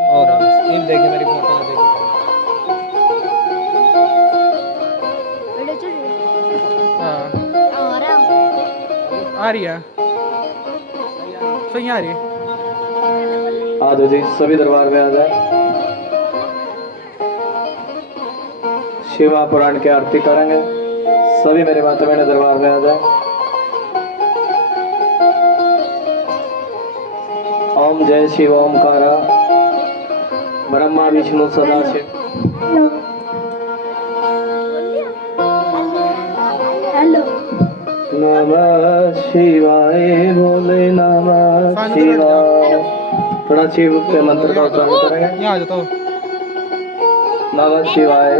और इन देखे मेरी फोटो देखे। हाँ आ रही है, सही आ रही है। आ जाओ जी, सभी दरबार में आ जाए। शिवा पुराण की आरती करेंगे, सभी मेरे माता बहन दरबार में आ जाए। ओम जय शिव ओमकारा ब्रह्मा विष्णु सदाशिव। नमः शिवाय बोले नमः शिवाय। थोड़ा शिव के मंत्र का उच्चारण करेंगे। यहाँ आ जाता हूँ। नमः शिवाय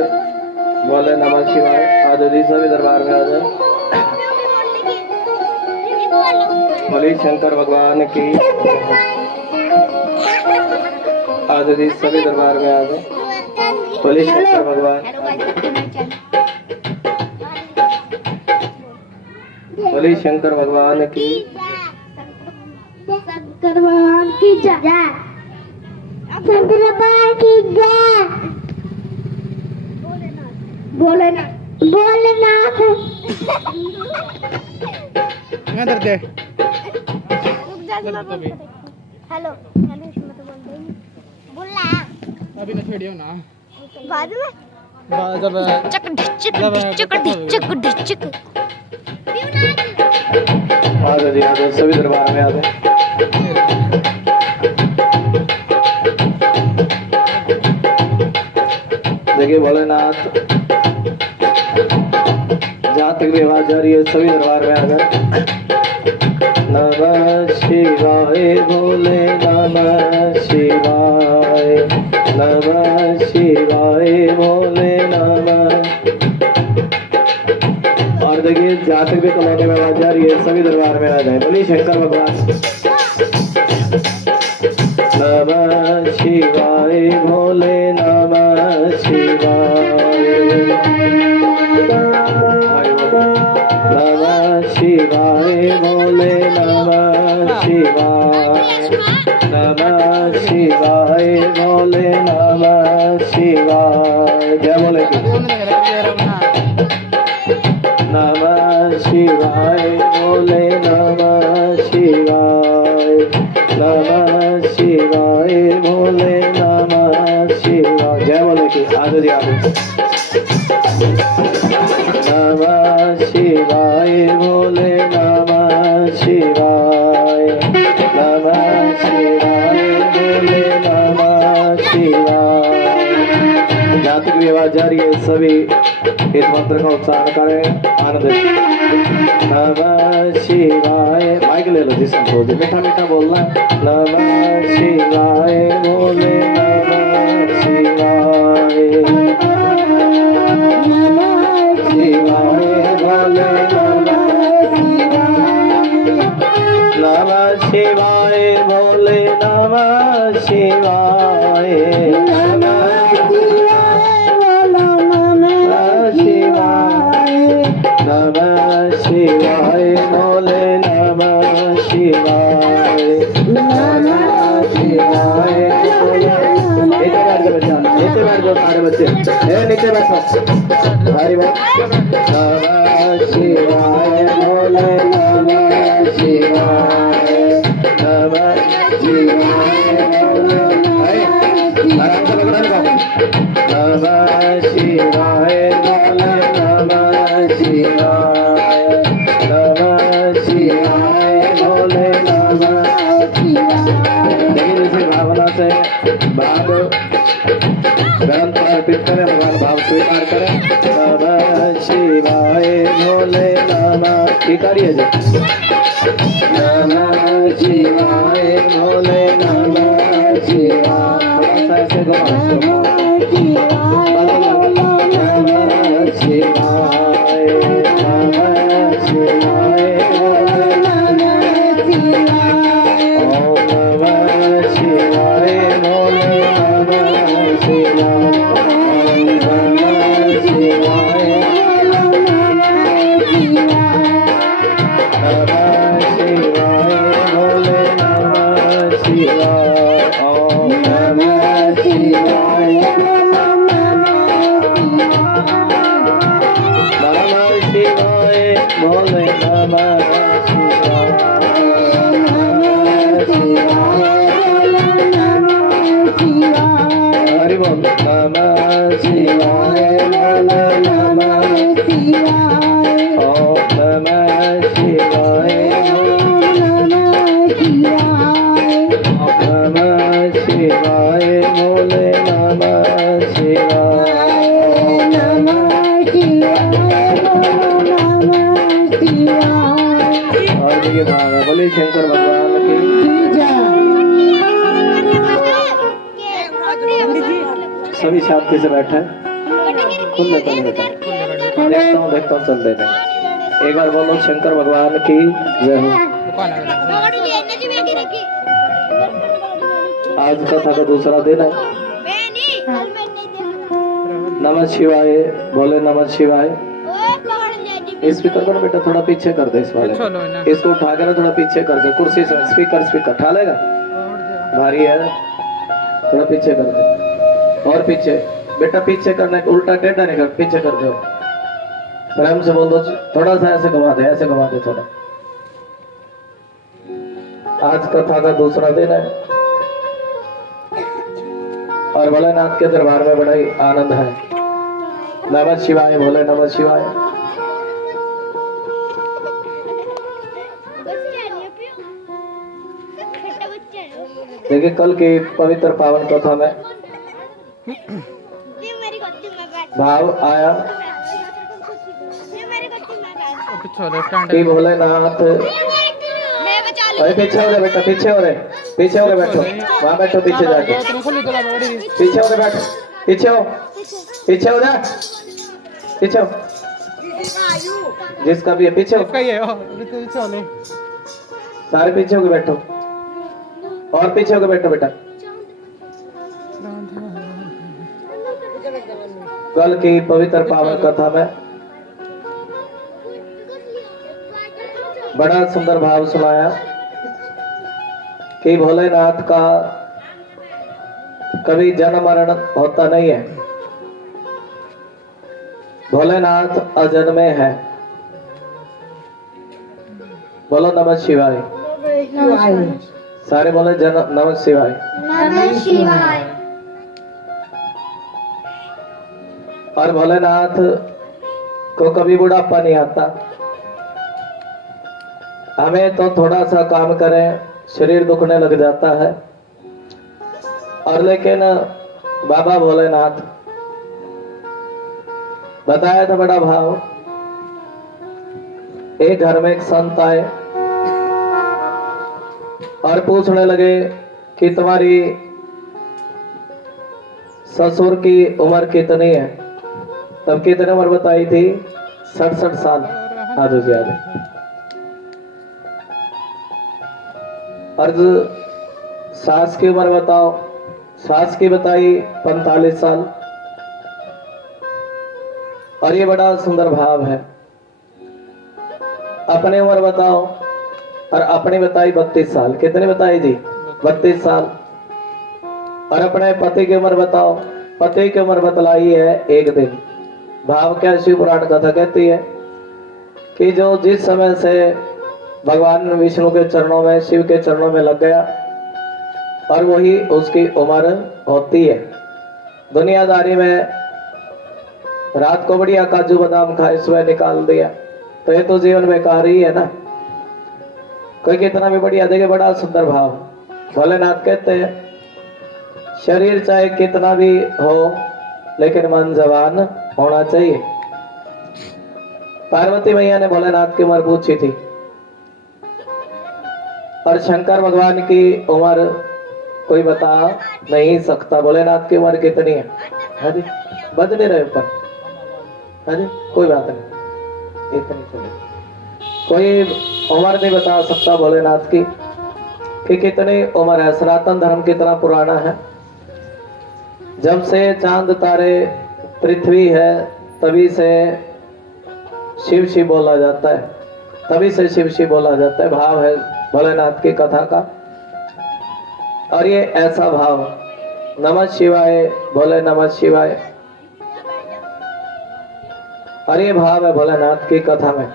बोले नमः शिवाय। आज जी सभी दरबार में आ जाए। बोले शंकर भगवान की। आज जी सभी दरबार में आ जाए। बोले शंकर भगवान। बोले शंकर भगवान की। शंकर भगवान की जय। शंकर भगवान की जय। भोलेनाथ भोलेनाथ। मैं दर्द है। हेलो हेलो इसमें तो बोल दे बोला अभी न छेड़ियो ना बाद में जब चक ढिचक ढिचक ढिचक ढिचक। आ जाओ जी, आ जाओ सभी दरबार में आ जाए। देखिए भोलेनाथ, जहाँ तक भी आवाज जा रही है सभी दरबार में आ जाए। नमः शिवाय बोले नमः शिवाय। नमः शिवाय बोले नमः। और देखिए जहाँ तक भी कलौने में आवाज जा रही है सभी दरबार में आ जाए। बोलिए शंकर भगवान। नमः शिवाय बोले नमः शिवाय। नमः शिवाय बोले नमः शिवाय। नमः शिवाय बोले नमः शिवाय। जय बोले नमः शिवाय बोले नमः शिवाय। नमः शिवाय बोले नमः शिवाय। जय बोले की आगे जी आगे। नमः शिवाय बोले नमः शिवाय। नमः शिवाय बोले नमः शिवाय। जहाँ तक भी आवाज जा रही है सभी इस मंत्र का उच्चारण करें आनंद। नमः शिवाय। माइक ले लो जी संतोष जी, मीठा मीठा बोलना। नमः शिवाय बोले नमः शिवाय। शिवाय बोले नमः शिवाय बोले नमः शिवाय। नमः शिवाय। नमः शिवाय बोले नमः शिवाय। नमः शिवाय। नीचे बैठ जाओ बच्चा, नीचे बैठ जाओ सारे बच्चे, नीचे बैठो। हरि बोल। नमः शिवाय बोले नमः शिवाय। नमः शिवाय बोले नमः शिवाय बोले नमः शिवाय। नमः शिवाय बोले नमः शिवाय। लेकिन इसी भावना से भाव ग्रंथ अर्पित करें, भगवान भाव स्वीकार करें। नमः शिवाय बोले नमः। स्वीकारिए जी। नमः शिवाय बोले नमः शिवाय। ऐसे नमः शिवाय। नमः शिवाय बोले नमः शिवाय। ओम नमः शिवाय बोले नमः शिवाय। नमः शिवाय नमः शिवाय बोले नमः शिवाय। ओम नमः शिवाय नमः शिवाय बोले नमः शिवाय हरि बोल नमः शिवाय बोले नमः ओम नमः शिवाय नमः शिवाय बोले नमः शिवाय और देखिए भाव है बोले शंकर भगवान की सभी शांति से बैठे खुले तो नहीं बैठे देखता हूँ चल देने एक बार बोलो शंकर भगवान की जय हो। आज कथा का दूसरा दिन है। नमः शिवाय बोले नमः शिवाय। स्पीकर को ना बेटा थोड़ा पीछे कर दे इस वाले इसको उठा के ना थोड़ा पीछे कर दे कुर्सी से स्पीकर उठा लेगा भारी है थोड़ा पीछे कर दे और पीछे बेटा पीछे करना उल्टा टेढ़ा नहीं कर पीछे कर दो प्रेम से बोल दो थोड़ा सा ऐसे घुमा दे थोड़ा। आज कथा का दूसरा दिन है और भोलेनाथ के दरबार में बड़ा ही आनंद है। नमः शिवाय भोले नमः शिवाय। देखिए कल की पवित्र पावन कथा में भाव आया कि भोलेनाथ पीछे हो रहे बेटा पीछे हो रहे बैठो वहां बैठो पीछे जाके पीछे हो रहे बैठो पीछे हो जा पीछे हो जिसका भी है पीछे हो सारे पीछे होके बैठो और पीछे होके बैठो बेटा। कल की पवित्र पावन कथा में बड़ा सुंदर भाव सुनाया कि भोलेनाथ का कभी जन्म मरण होता नहीं है। भोलेनाथ अजन्मे है। बोलो नमः शिवाय सारे बोले नमः शिवाय। और भोलेनाथ को कभी बुढ़ापा नहीं आता। हमें तो थोड़ा सा काम करें शरीर दुखने लग जाता है और लेकिन बाबा भोलेनाथ बताया था बड़ा भाव। एक घर में एक संत आए और पूछने लगे कि तुम्हारी ससुर की उम्र कितनी है। तब कितनी उम्र बताई थी 67 साल आज ज्यादा। और सास की उम्र बताओ। सास की बताई 45 साल। और ये बड़ा सुंदर भाव है। अपनी उम्र बताओ और अपनी बताई 32 साल। कितनी बताई जी 32 साल। और अपने पति की उम्र बताओ। पति की उम्र बतलाई है 1 दिन। भाव क्या शिव पुराण कथा कहती है कि जो जिस समय से भगवान विष्णु के चरणों में शिव के चरणों में लग गया और वही उसकी उम्र होती है। दुनियादारी में रात को बढ़िया काजू बादाम खाए सुबह निकाल दिया तो ये तो जीवन बेकार ही है ना। कोई कितना भी बढ़िया देखे बड़ा सुंदर भाव। भोलेनाथ कहते हैं शरीर चाहे कितना भी हो लेकिन मन जवान होना चाहिए। पार्वती मैया ने भोलेनाथ की उम्र पूछी थी और शंकर भगवान की उम्र कोई बता नहीं सकता। भोलेनाथ की उम्र कितनी है? हाँ जी बज नहीं रहे ऊपर। हाँ जी कोई बात नहीं इतनी चले। कोई उम्र नहीं बता सकता भोलेनाथ की कि कितनी उम्र है। सनातन धर्म कितना पुराना है। जब से चांद तारे पृथ्वी है तभी से शिव शिव बोला जाता है। तभी से शिव शिव बोला जाता है। भाव है भोलेनाथ की कथा का। और ये ऐसा भाव नमः शिवाय बोले नमः शिवाय। और ये भाव है भोलेनाथ की कथा में।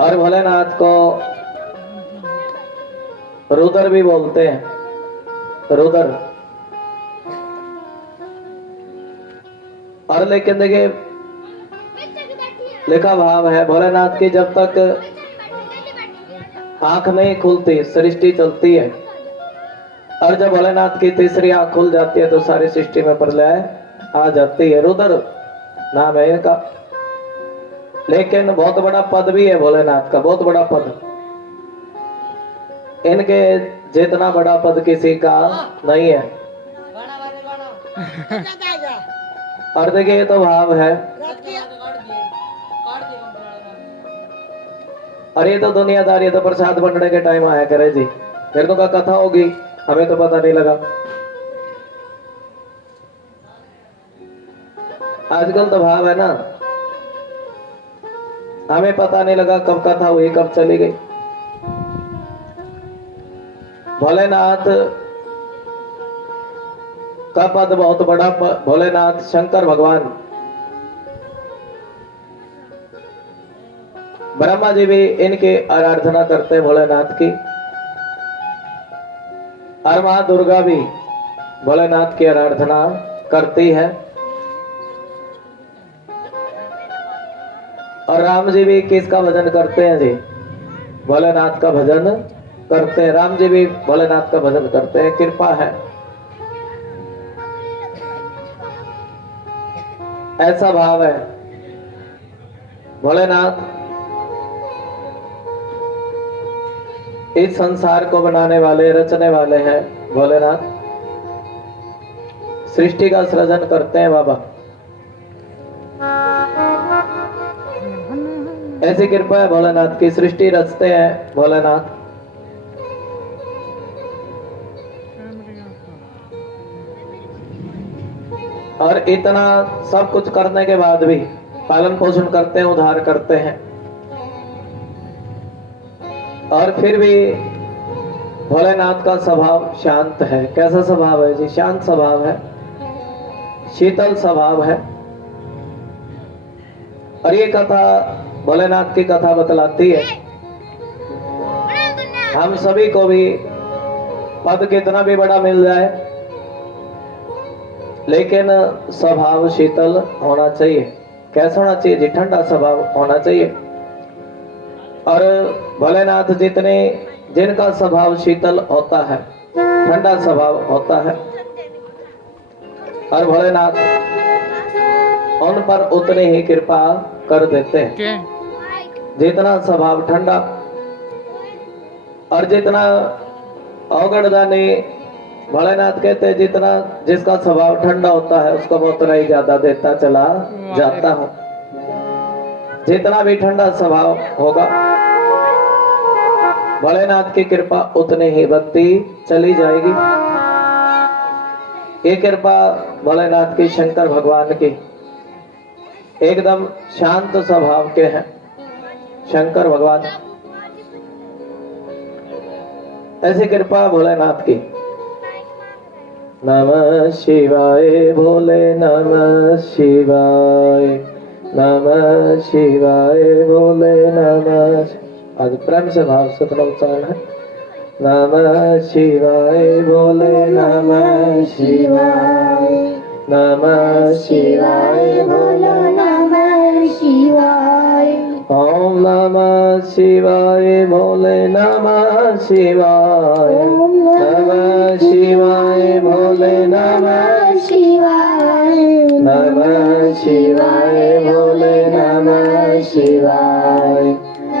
और भोलेनाथ को रुद्र भी बोलते हैं, रुद्र। और लेकिन देखिए लिखा भाव है भोलेनाथ की जब तक आंख नहीं खुलती सृष्टि चलती है, और जब भोलेनाथ की तीसरी आंख खुल जाती है तो सारी सृष्टि में प्रलय आ जाती है। रुद्र नाम है इनका, लेकिन बहुत बड़ा पद भी है भोलेनाथ का, बहुत बड़ा पद। इनके जितना बड़ा पद किसी का नहीं है। और देखिए ये तो भाव है, और ये तो दुनियादारी, ये तो प्रसाद बंटने के टाइम आया करे जी, फिर तो का कथा होगी, हमें तो पता नहीं लगा। आजकल तो भाव है ना, हमें पता नहीं लगा कब कथा हुई कब चली गई। भोलेनाथ का पद बहुत बड़ा भोलेनाथ शंकर भगवान, ब्रह्मा जी भी इनकी आराधना करते हैं भोलेनाथ की, और मां दुर्गा भी भोलेनाथ की आराधना करती है, और राम जी भी किसका भजन करते हैं जी? भोलेनाथ का भजन करते हैं। राम जी भी भोलेनाथ का भजन करते हैं, कृपा है। ऐसा भाव है भोलेनाथ इस संसार को बनाने वाले रचने वाले हैं। भोलेनाथ सृष्टि का सृजन करते हैं बाबा, ऐसी कृपा है भोलेनाथ की, सृष्टि रचते हैं भोलेनाथ। और इतना सब कुछ करने के बाद भी पालन पोषण करते हैं, उद्धार करते हैं, और फिर भी भोलेनाथ का स्वभाव शांत है। कैसा स्वभाव है जी? शांत स्वभाव है, शीतल स्वभाव है। और ये कथा भोलेनाथ की कथा बतलाती है हम सभी को भी पद कितना भी बड़ा मिल जाए, लेकिन स्वभाव शीतल होना चाहिए। कैसा होना चाहिए जी? ठंडा स्वभाव होना चाहिए। और भोलेनाथ जिनका स्वभाव शीतल होता है, ठंडा स्वभाव होता है, और भोलेनाथ उन पर उतनी ही कृपा कर देते हैं। जितना स्वभाव ठंडा, और जितना अवगढ़दानी भोलेनाथ कहते हैं जितना जिसका स्वभाव ठंडा होता है उसको मैं उतना ही ज्यादा देता चला जाता हूँ। जितना भी ठंडा स्वभाव होगा भोलेनाथ की कृपा उतनी ही बढ़ती चली जाएगी। ये कृपा भोलेनाथ की, शंकर भगवान की, एकदम शांत स्वभाव के हैं शंकर भगवान। ऐसी कृपा भोलेनाथ की। नमः शिवाय भोले, नमः शिवाय, नमः शिवाय भोले, नमः। आज प्रेम से भाव से थोड़ा उच्चारण है। नमः शिवाय भोले, नमः शिवाय, नमः शिवाय भोले, नमः शिवाय। ओम नमः शिवाय भोले, नमः शिवाय, नमः शिवाय भोले, नमः शिवाय, नमः शिवाय भोले, नमः शिवाय,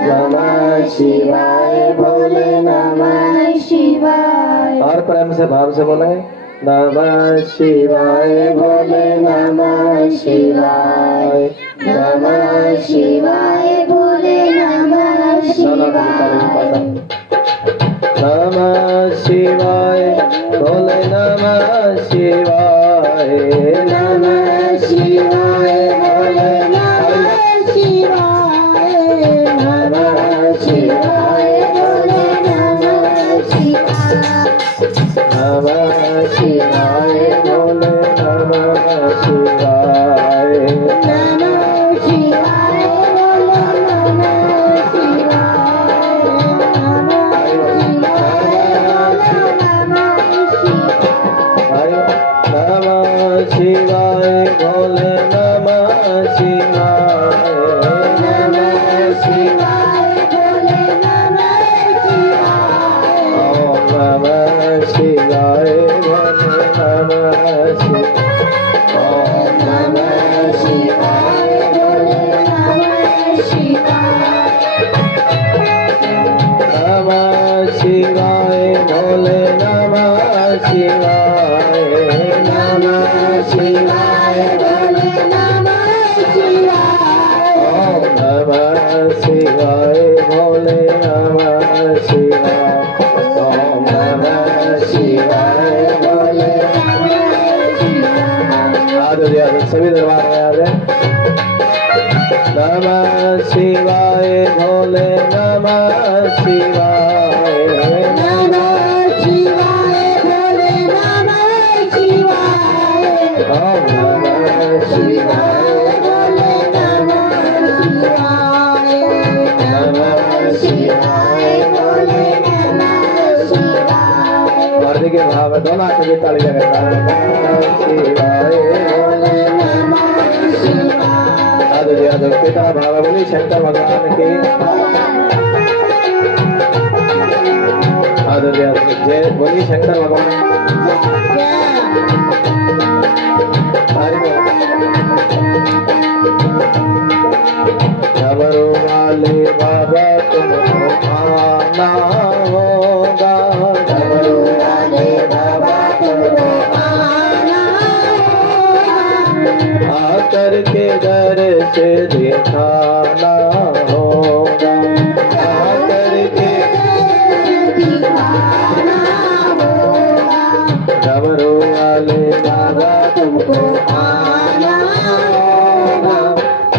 नमः शिवाय भोले, नमः शिवाय। और प्रेम से भाव से बोले नमः शिवाय भोले, नमः शिवाय, नमः शिवाय भोले, नमः शिवाय। नमः शिवाय भोले, नमः शिवाय, नमः शिवाय भोले, नमः शिवाय, नमः शिवाय भोले, नमः शिवाय। नमः शिवाय बोले नमः शिवाय नमः शिवाय बोलो नमः शिवाय नमः शिवाय बोलो नमः शिवाय नमः शिवाय बोले नमः शिवाय नमः शिवाय बोले नमः शिवाय ओम नमः शिवाय बोले नमः शिवाय नमः शिवाय बोले नमः शिवाय ओम नमः शिवाय बोले नमः शिवाय ओम नमः शिवाय बोले आदर सभी दरबार में आ गए नमः शिवाय भोले नमः शिवाय नमः शिवाय बोले नमः शिवाय ओम नमः शिवाय बोले नमः शिवाय बोले नमः शिवाय वर्दी के भाव दोनों हाथों की ताली लगा नमः शिवाय बोले नमः शिवाय आदर पिता भाव बोली शंकर भगवान की आदर जय बोली शंकर भगवान हरि बोल डमरू वाले बाबा तुमको आना होगा डमरू वाले बाबा तुमको आकर के दर से दिखाना होगा आकर के डमरू वाले बाबा तुमको आना होगा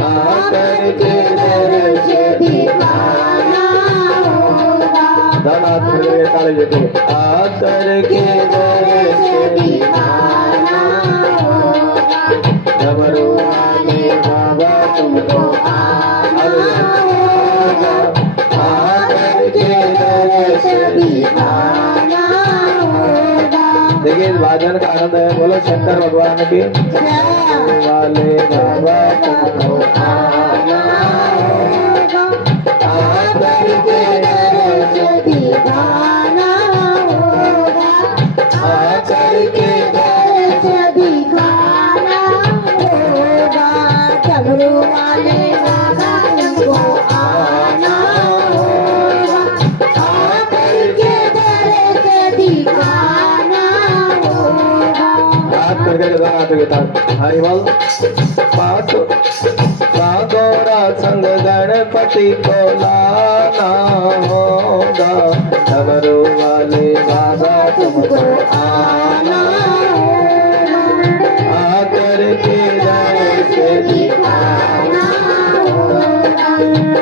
आकर के दर से दिखाना होगा दाना तुझे ताले देते आकर के दर से दिखाना होगा डमरू वाले बाबा तुमको आना होगा आकर के दर से दिखाना होगा देखिए इस भजन का आनंद है बोलो शंकर भगवान की वाले बाबा तुमको आना होगा आकर के दर से दिखाना होगा आकर के दर से दिखाना होगा डमरू वाले बाबा तुमको आना होगा आकर के दर से दिखाना होगा हाथ करके हाथ के साथ हरि बोल पास गौरा संग गणपति को लाना होगा डमरू वाले बाबा तुमको आना होगा आकर के दर से दिखाना होगा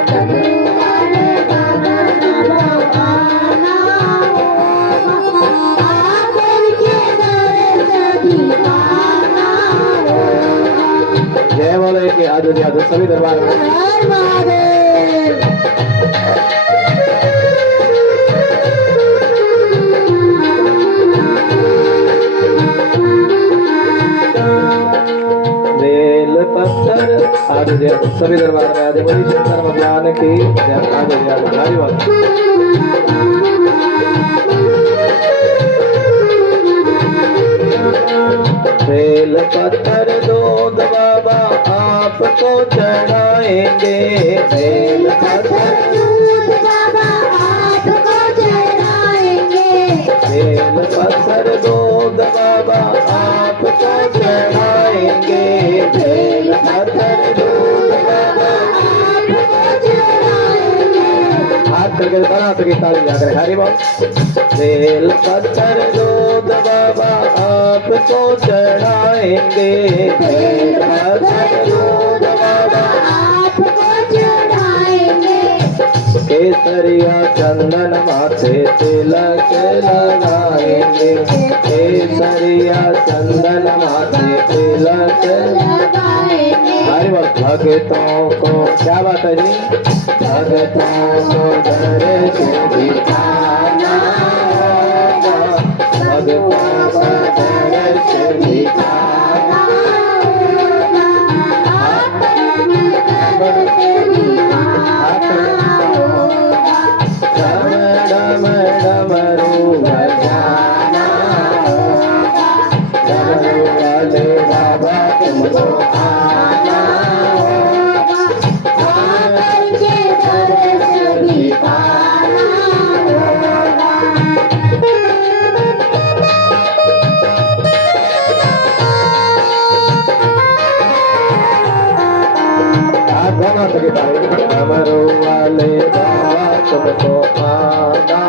डमरू वाले बाबा तुमको आना होगा आकर के दर से दिखाना होगा जय बोले कि आदर आदर सभी दरबार में हर महादेव बेल पत्थर आदर सभी दरबार में आदि बोली शंकर भगवान की आदर आदर हरि बोल बेल पत्थर दूध बाबा आपको चढ़ाएंगे बेल पत्थर दूध बाबा आपको चढ़ाएंगे बेल पत्थर दूध बाबा आपको चढ़ाएंगे बेल पत्थर दूध बाबा आपको चढ़ाएंगे हाथ करके बना सके ताली जाकर हरि बोल बेल पत्थर दूध बाबा आपको चढ़ाएंगे बेल पत्थर दूध बाबा आपको चढ़ाएंगे केसरिया चंदन माथे तिलक लगाएंगे, केसरिया चंदन माथे तिलक लगाएंगे। हरि भक्त भक्तों को क्या बात है जी, भक्तों को दर्श दिखाना होगा, भक्तों को दर्श दिखाना होगा। डम डम डमरू बजाना होगा, डमरू वाले बाबा तुमको आना होगा, आकर के दर्श दिखाना होगा। दोनों के भाई डमरू वाले बाबा तुमको आना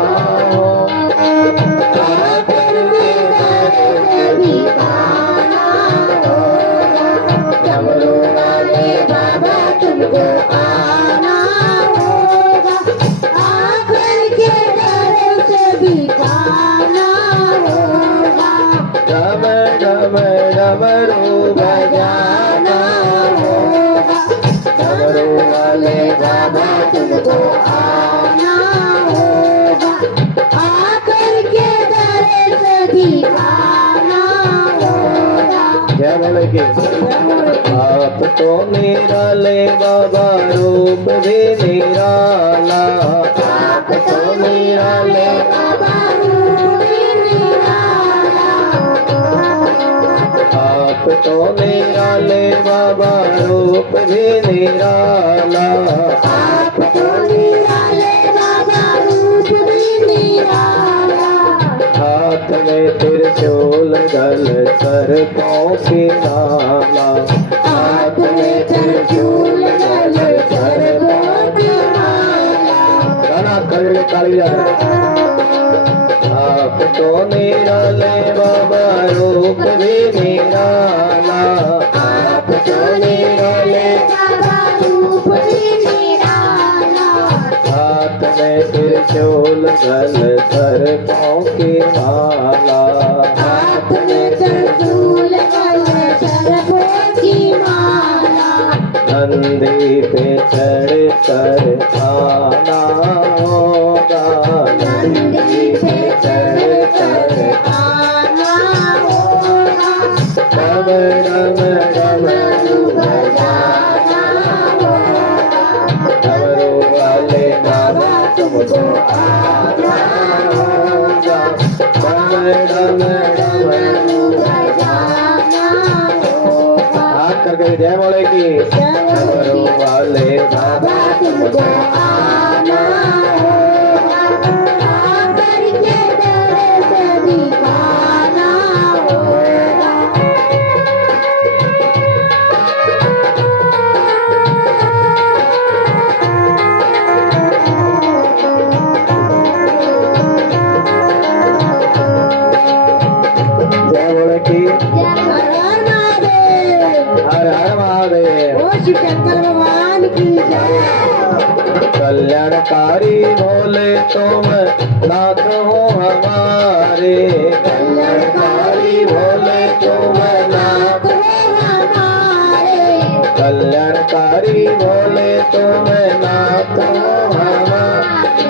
हो, आकर के दर्श दिखाना होगा, डमरू वाले बाबा तुमको आना होगा, आकर के दर्श दिखाना होगा। डम डम डमरू बजाना होगा, डमरू वाले बाबा तुमको आना होगा, आकर के दर्श दिखाना होगा। जय बोले की आप तो निराले बाबा रूप भी निराला, आप तो निराले बाबा रूप भी निराला, आप तो निराले बाबा रूप भी निराला, आप तो निराले बाबा रूप भी निराला। हाथ में त्रिशूल गल सर्पों की माला, हाथ में त्रिशूल गल सर्पों की माला। गाना कल काली आप तो निराले बाबा रूप भी निराला, आप तो निराले बाबा रूप भी निराला। हाथ में त्रिशूल गल सर्पों की माला, हाथ में त्रिशूल गल सर्पों की माला। नंदी पे चढ़ कर आना होगा, नंदी पे चढ़ कर आना होगा, डम डम डमरू बजाना होगा, डमरू वाले बाबा तुमको आना होगा, डम डम डमरू बजाना होगा। हाथ करके जय बोले की डमरू वाले बाबा तुमको आना होगा, आकर के दर्श दिखाना होगा। जय बोले की हर हर महादेव, हर हर महादेव। ओ शिव शंकर भगवान की जय। कल्याणकारी भोले तुम नाथ हो हमारे, कल्याणकारी भोले तुम नाथ हो हमारे, कल्याणकारी भोले तुम नाथ हो हमारे,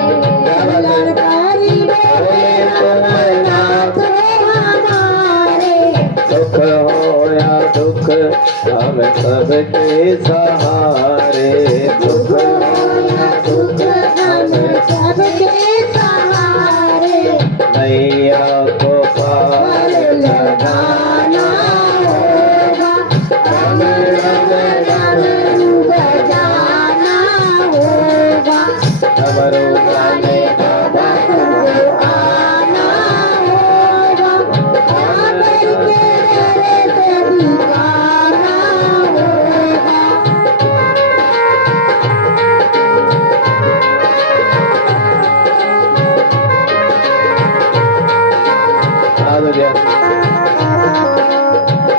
कल्याणकारी भोले तुम नाथ हो हमारे। सुख हो या दुख हम सबके सहारे, दुख हो या दुख हम सबके सहारे। नैया को पार लगाना होगा, डम डम डमरू बजाना होगा, डमरू वाले बाबा तुमको आना होगा, आकर के दर्श दिखाना होगा।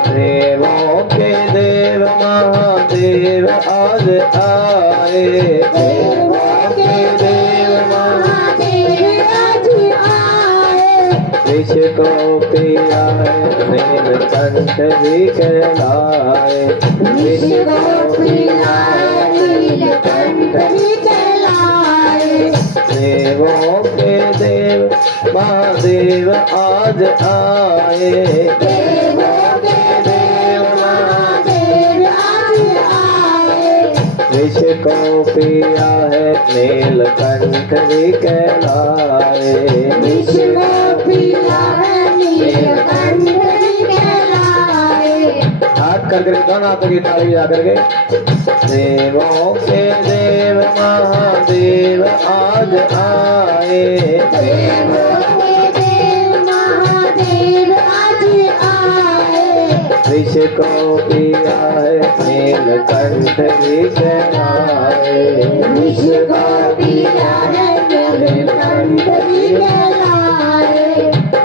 देवों के देव महादेव आज आए, देवों के देव विष को पिया है नीलकंठ भी कहलाए, विष को पिया है नीलकंठ भी कहलाए। देवों के देव महादेव आज आए, देवों के देव महादेव आज आए। विष को पिया है नीलकंठ भी कहलाए, विष को पिया है नीलकंठ भी कहलाए। हाथ करके दोनों हाथों की ताली बजा करके, देवों के देव महादेव आज आए, देवों के देव महादेव आज आए। विष को पिया है नीलकंठ भी कहलाए, विष को पिया है नीलकंठ भी कहलाए।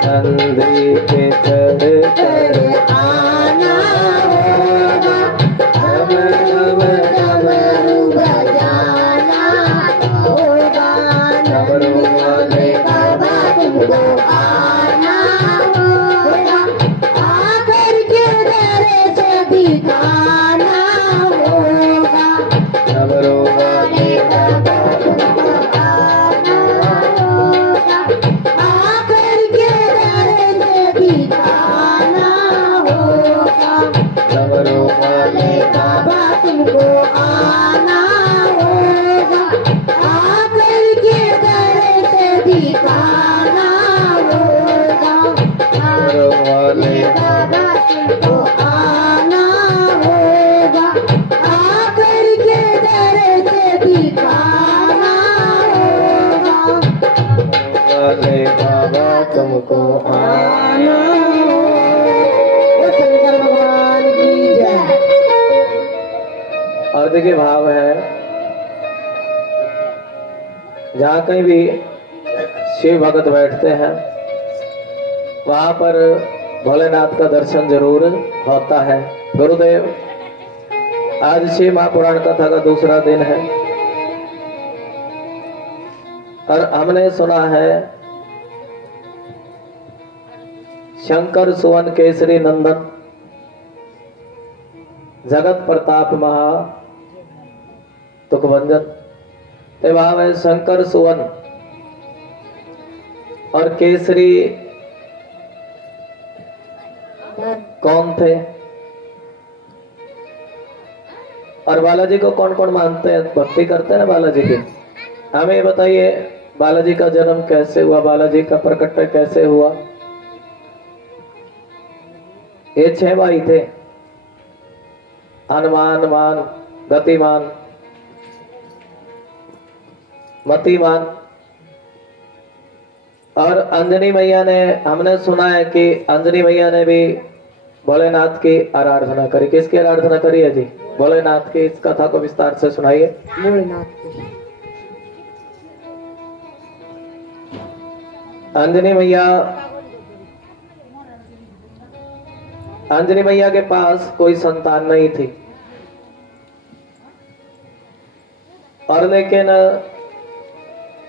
नंदी के चढ़ कर आना होगा, डमरू बजाना होगा, डमरू वाले बाबा तुमको आना होगा, आकर के दर से दिखाना होगा, डमरू वाले बाबा तुमको आना होगा, आकर के दर से दिखाना होगा, डमरू वाले बाबा तुमको आना होगा, आकर के दर से दिखाना होगा, डमरू वाले बाबा तुमको आना होगा, आकर के दर से दिखाना होगा, वाले बाबा तुमको आना होगा। शंकर भगवान की जय। और देखिए भाव है, जहाँ कहीं भी शिव भगत बैठते हैं वहां पर भोलेनाथ का दर्शन जरूर होता है। गुरुदेव, आज शिव महापुराण कथा का दूसरा दिन है और हमने सुना है शंकर सुवन केसरी नंदन जगत प्रताप महा तुकभंजन। ते भाव है शंकर सुवन और केसरी कौन थे और बालाजी को कौन कौन मानते हैं, भक्ति करते हैं ना बालाजी की। हमें बताइए बालाजी का जन्म कैसे हुआ, बालाजी का प्रकट कैसे हुआ। ये 6 भाई थे, हनुमान मान, गतिमान, मतिमान और अंजनी मैया ने, हमने सुना है कि अंजनी मैया ने भी भोलेनाथ की आराधना करी। किसकी आराधना करी है जी? भोलेनाथ की। इस कथा को विस्तार से सुनाइए। भोलेनाथ की। अंजनी मैया के पास कोई संतान नहीं थी और लेकिन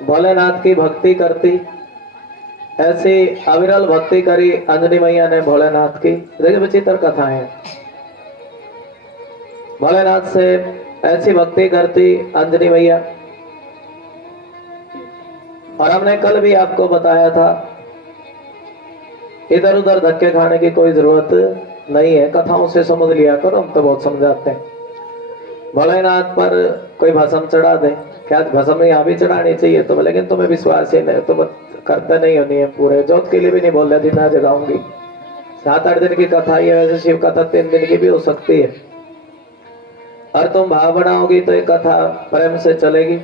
भोलेनाथ की भक्ति करती, ऐसी अविरल भक्ति करी अंजनी मैया ने भोलेनाथ की। देखिए विचित्र कथा है, भोलेनाथ से ऐसी भक्ति करती अंजनी मैया। और हमने कल भी आपको बताया था, इधर उधर धक्के खाने की कोई जरूरत नहीं है, कथाओं से समझ लिया करो, हम तो बहुत समझाते हैं। भोलेनाथ पर कोई भस्म चढ़ा दे, क्या भस्म यहाँ भी चढ़ानी चाहिए तो, लेकिन तुम्हें विश्वास ही नहीं, तुम करते नहीं हो नियम पूरे। जोत के लिए भी नहीं बोल रहे दिन जगाऊंगी, 7-8 दिन की कथा ही है, वैसे शिव कथा 3 दिन की भी हो सकती है। और तुम भाव बनाओगी तो ये कथा प्रेम से चलेगी।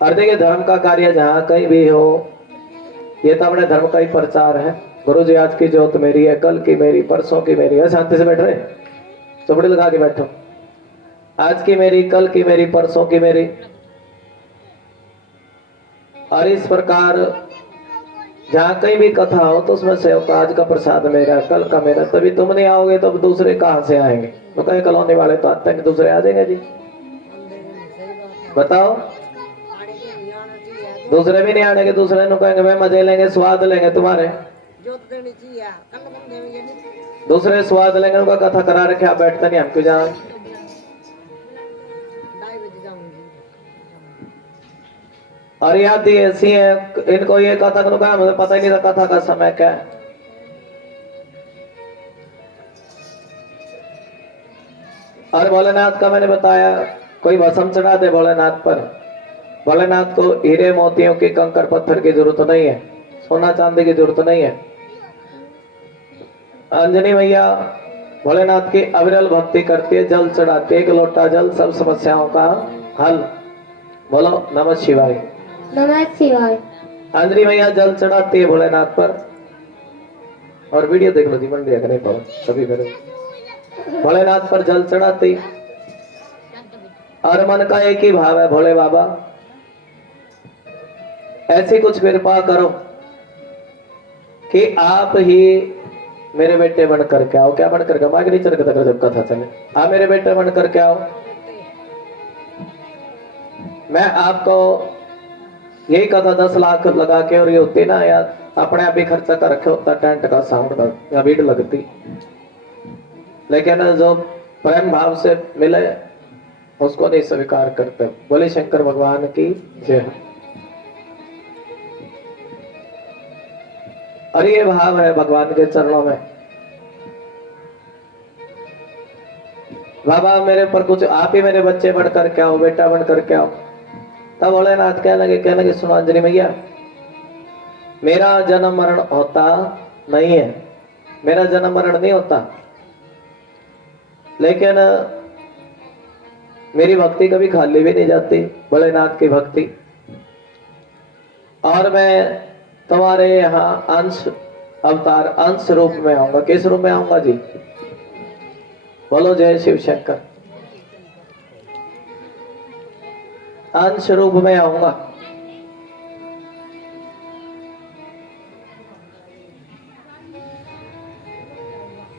और देखिए धर्म का कार्य जहाँ कहीं भी हो, ये तो अपने धर्म का ही प्रचार है। गुरु जी आज की जोत मेरी है, कल की मेरी, परसों की मेरी है। शांति से बैठ रहे, चुपड़ी लगा के बैठो। आज की मेरी, कल की मेरी, परसों की मेरी। और इस प्रकार जहाँ कहीं भी कथा हो तो उसमें से आज का प्रसाद मेरा, कल का मेरा। तभी तुम नहीं आओगे तो दूसरे कहाँ से आएंगे? तो कहीं कॉलोनी वाले तो आते हैं, दूसरे आ जाएंगे जी। बताओ दूसरे भी नहीं आने के, दूसरे नु कहेंगे भाई मजे लेंगे, स्वाद लेंगे तुम्हारे, दूसरे स्वाद लेंगे, उनका कथा करा रखे, आप बैठते नहीं, हम क्यों जाए। और याद ही ऐसी है, इनको ये कथा को कहा मुझे पता ही नहीं था कथा का समय क्या है। और भोलेनाथ का मैंने बताया, कोई भस्म चढ़ा दे भोलेनाथ पर, भोलेनाथ को हीरे मोतियों की कंकर पत्थर की जरूरत नहीं है, सोना चांदी की जरूरत नहीं है। अंजनी मैया भोलेनाथ की अविरल भक्ति करती है, जल चढ़ाती है, एक लोटा जल सब समस्याओं का हल। बोलो नमः शिवाय। नमः शिवाय। अंजनी मैया जल चढ़ाती है भोलेनाथ पर, और वीडियो देख लो जी मंडी नहीं पड़ो सभी करो। भोलेनाथ पर जल चढ़ाती और मन का एक ही भाव है, भोले बाबा ऐसी कुछ कृपा करो कि आप ही मेरे बेटे बन करके आओ। क्या बन करके? माँ के नीचे रखता कर जब कथा चले, आप मेरे बेटे बन करके आओ। मैं आपको यही कथा 10 लाख लगा के, और ये होती ना यार अपने आप ही खर्चा कर रखे होता, टेंट का, साउंड का, या भीड़ लगती, लेकिन जो प्रेम भाव से मिले उसको नहीं स्वीकार करते। बोले शंकर भगवान की जय। और ये भाव है भगवान के चरणों में, बाबा मेरे पर कुछ, आप ही मेरे बच्चे बन करके आओ, बेटा बन करके आओ। तब भोलेनाथ कहने लगे सुनो अंजनी मैया, मेरा जन्म मरण होता नहीं है, मेरा जन्म मरण नहीं होता, लेकिन मेरी भक्ति कभी खाली भी नहीं जाती, भोलेनाथ की भक्ति। और मैं तुम्हारे यहाँ अंश अवतार अंश रूप में आऊंगा। किस रूप में आऊंगा जी? बोलो जय शिव शंकर। अंश रूप में आऊंगा।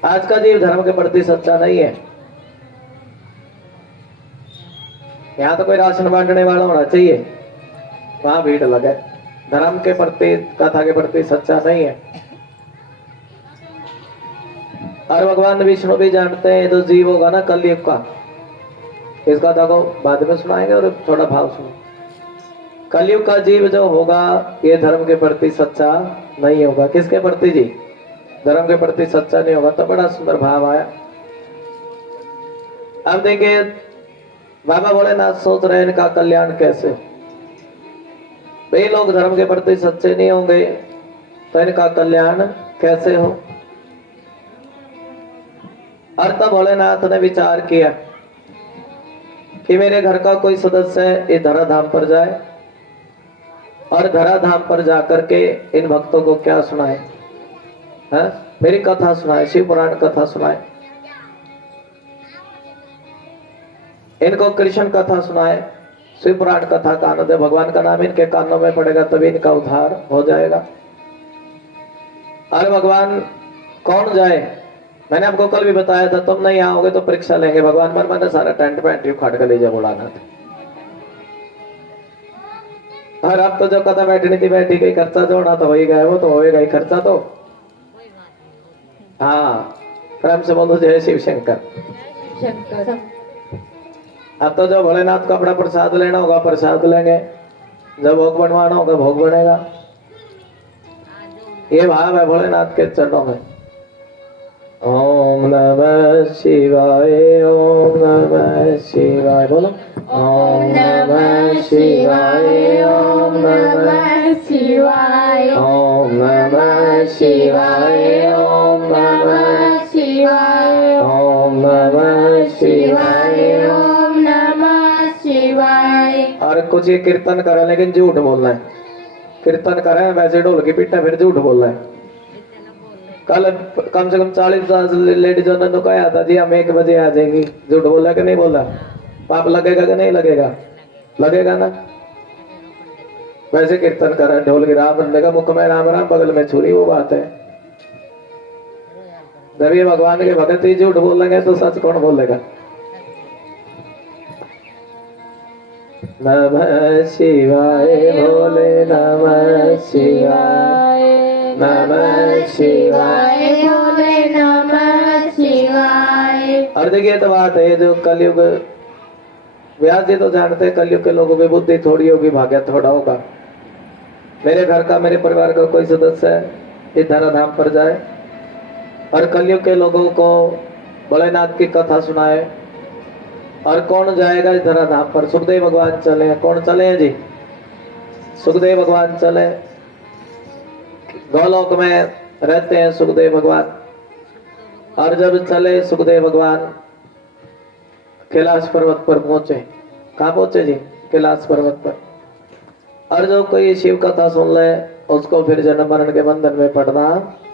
आज का जीव धर्म के प्रति सच्चा नहीं है। यहाँ तो कोई राशन बांटने वाला होना चाहिए, वहां भीड़ लगे। धर्म के प्रति, कथा के प्रति सच्चा नहीं है। और भगवान विष्णु भी जानते हैं जो जीव होगा ना कलयुग का, इस कथा को बाद में सुनाएंगे और थोड़ा भाव सुनो। कलयुग का जीव जो होगा ये धर्म के प्रति सच्चा नहीं होगा। किसके प्रति जी? धर्म के प्रति सच्चा नहीं होगा। तो बड़ा सुंदर भाव आया। अब देखिए बाबा भोलेनाथ सोच रहे हैं इनका कल्याण कैसे। वे लोग धर्म के प्रति सच्चे नहीं होंगे तो इनका कल्याण कैसे हो। और तब भोलेनाथ ने विचार किया कि मेरे घर का कोई सदस्य इस धराधाम पर जाए और धराधाम पर जाकर के इन भक्तों को क्या सुनाए, है? मेरी कथा सुनाए, शिव पुराण कथा सुनाए, इनको कृष्ण कथा सुनाए, शिव पुराण कथा का आनंद है। भगवान का नाम इनके कानों में पड़ेगा तभी इनका उद्धार हो जाएगा। अरे भगवान कौन जाए? मैंने आपको कल भी बताया था, तुम नहीं आओगे तो परीक्षा लेंगे। भगवान मन मैंने सारा टेंट पैंट उखाड़ कर ले जा बुलाना था। और अब तो जब कथा बैठनी थी बैठी गई, खर्चा जोड़ा तो वही गए, वो तो होएगा ही खर्चा तो। हाँ प्रेम से बोलो जय शिव शंकर। अब तो जब भोलेनाथ को अपना प्रसाद लेना होगा प्रसाद लेंगे, जब भोग बनवाना होगा भोग बनेगा। ये भाव है भोलेनाथ के चरणों में। ओम नमः शिवाय, ओम नमः शिवाय। बोलो ओम नमः शिवाय, ओम नमः शिवाय, ओम नमः शिवाय, ओम नमः शिवाय, ओम नमः शिवाय, ओम नमः शिवाय। और कुछ ये कीर्तन करें लेकिन झूठ बोलना है। कीर्तन करें वैसे ढोल की पिट्ठा, फिर झूठ बोलना है। कल कम से कम 40 लेडीजों ने तो कहा था जी हम 1 बजे आ जाएंगी। झूठ बोला कि नहीं बोला? पाप लगेगा कि नहीं लगेगा? लगेगा ना। वैसे कीर्तन कर रहे, ढोल की राम बंदे का मुख में राम राम बगल में छुरी, वो बात है। जब ये भगवान के भगत ही झूठ बोलेंगे तो सच कौन बोलेगा? नमः शिवाय भोले नमः शिवाय नमः शिवाय भोले नमः शिवाय। और देखिए तो बात है जो कलयुग, व्यास जी तो जानते हैं कलयुग के लोगों की बुद्धि थोड़ी होगी, भाग्य थोड़ा होगा। मेरे घर का, मेरे परिवार का कोई सदस्य है इस धराधाम पर जाए और कलयुग के लोगों को भोलेनाथ की कथा सुनाए, और कौन जाएगा इस धराधाम पर? सुखदेव भगवान चले हैं। कौन चले हैं जी? सुखदेव भगवान चले। गोलोक में रहते हैं सुखदेव भगवान। और जब चले सुखदेव भगवान कैलाश पर्वत पर पहुंचे। कहाँ पहुंचे जी? कैलाश पर्वत पर। और जो कोई शिव कथा सुन ले उसको फिर जन्म मरण के बंधन में पड़ना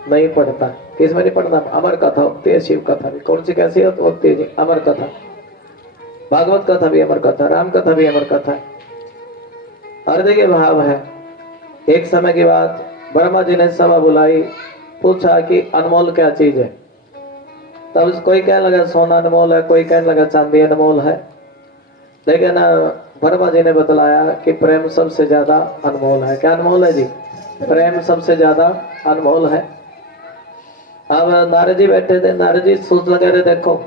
नहीं पड़ता। किस में नहीं पड़ना? अमर कथा होती है, शिव कथा भी। कौन सी कैसी होती है जी? अमर कथा। भागवत कथा भी अमर कथा, राम कथा भी अमर कथा है। और देखिए भाव है, एक समय की बात, ब्रह्मा जी ने सभा बुलाई, पूछा कि अनमोल क्या चीज है? तब कोई कहने लगा सोना अनमोल है, कोई कहने लगा चांदी अनमोल है। लेकिन ब्रह्मा जी ने बतलाया कि प्रेम सबसे ज्यादा अनमोल है। क्या अनमोल है जी? प्रेम सबसे ज्यादा अनमोल है। अब नारद जी बैठे थे, नारद जी सोच लगे रहे, देखो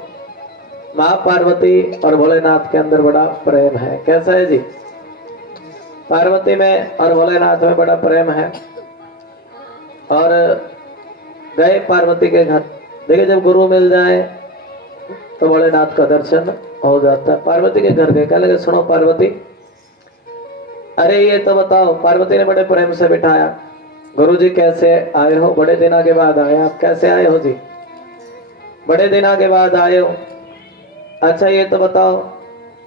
माँ पार्वती और भोलेनाथ के अंदर बड़ा प्रेम है। कैसा है जी? पार्वती में और भोलेनाथ में बड़ा प्रेम है। और गए पार्वती के घर। देखिए जब गुरु मिल जाए तो भोलेनाथ का दर्शन हो जाता है। पार्वती के घर गए, क्या लगे सुनो पार्वती, अरे ये तो बताओ। पार्वती ने बड़े प्रेम से बिठाया, गुरु जी कैसे आए हो? बड़े दिनों के बाद आए। आप कैसे आए हो जी? बड़े दिनों के बाद आए हो। अच्छा ये तो बताओ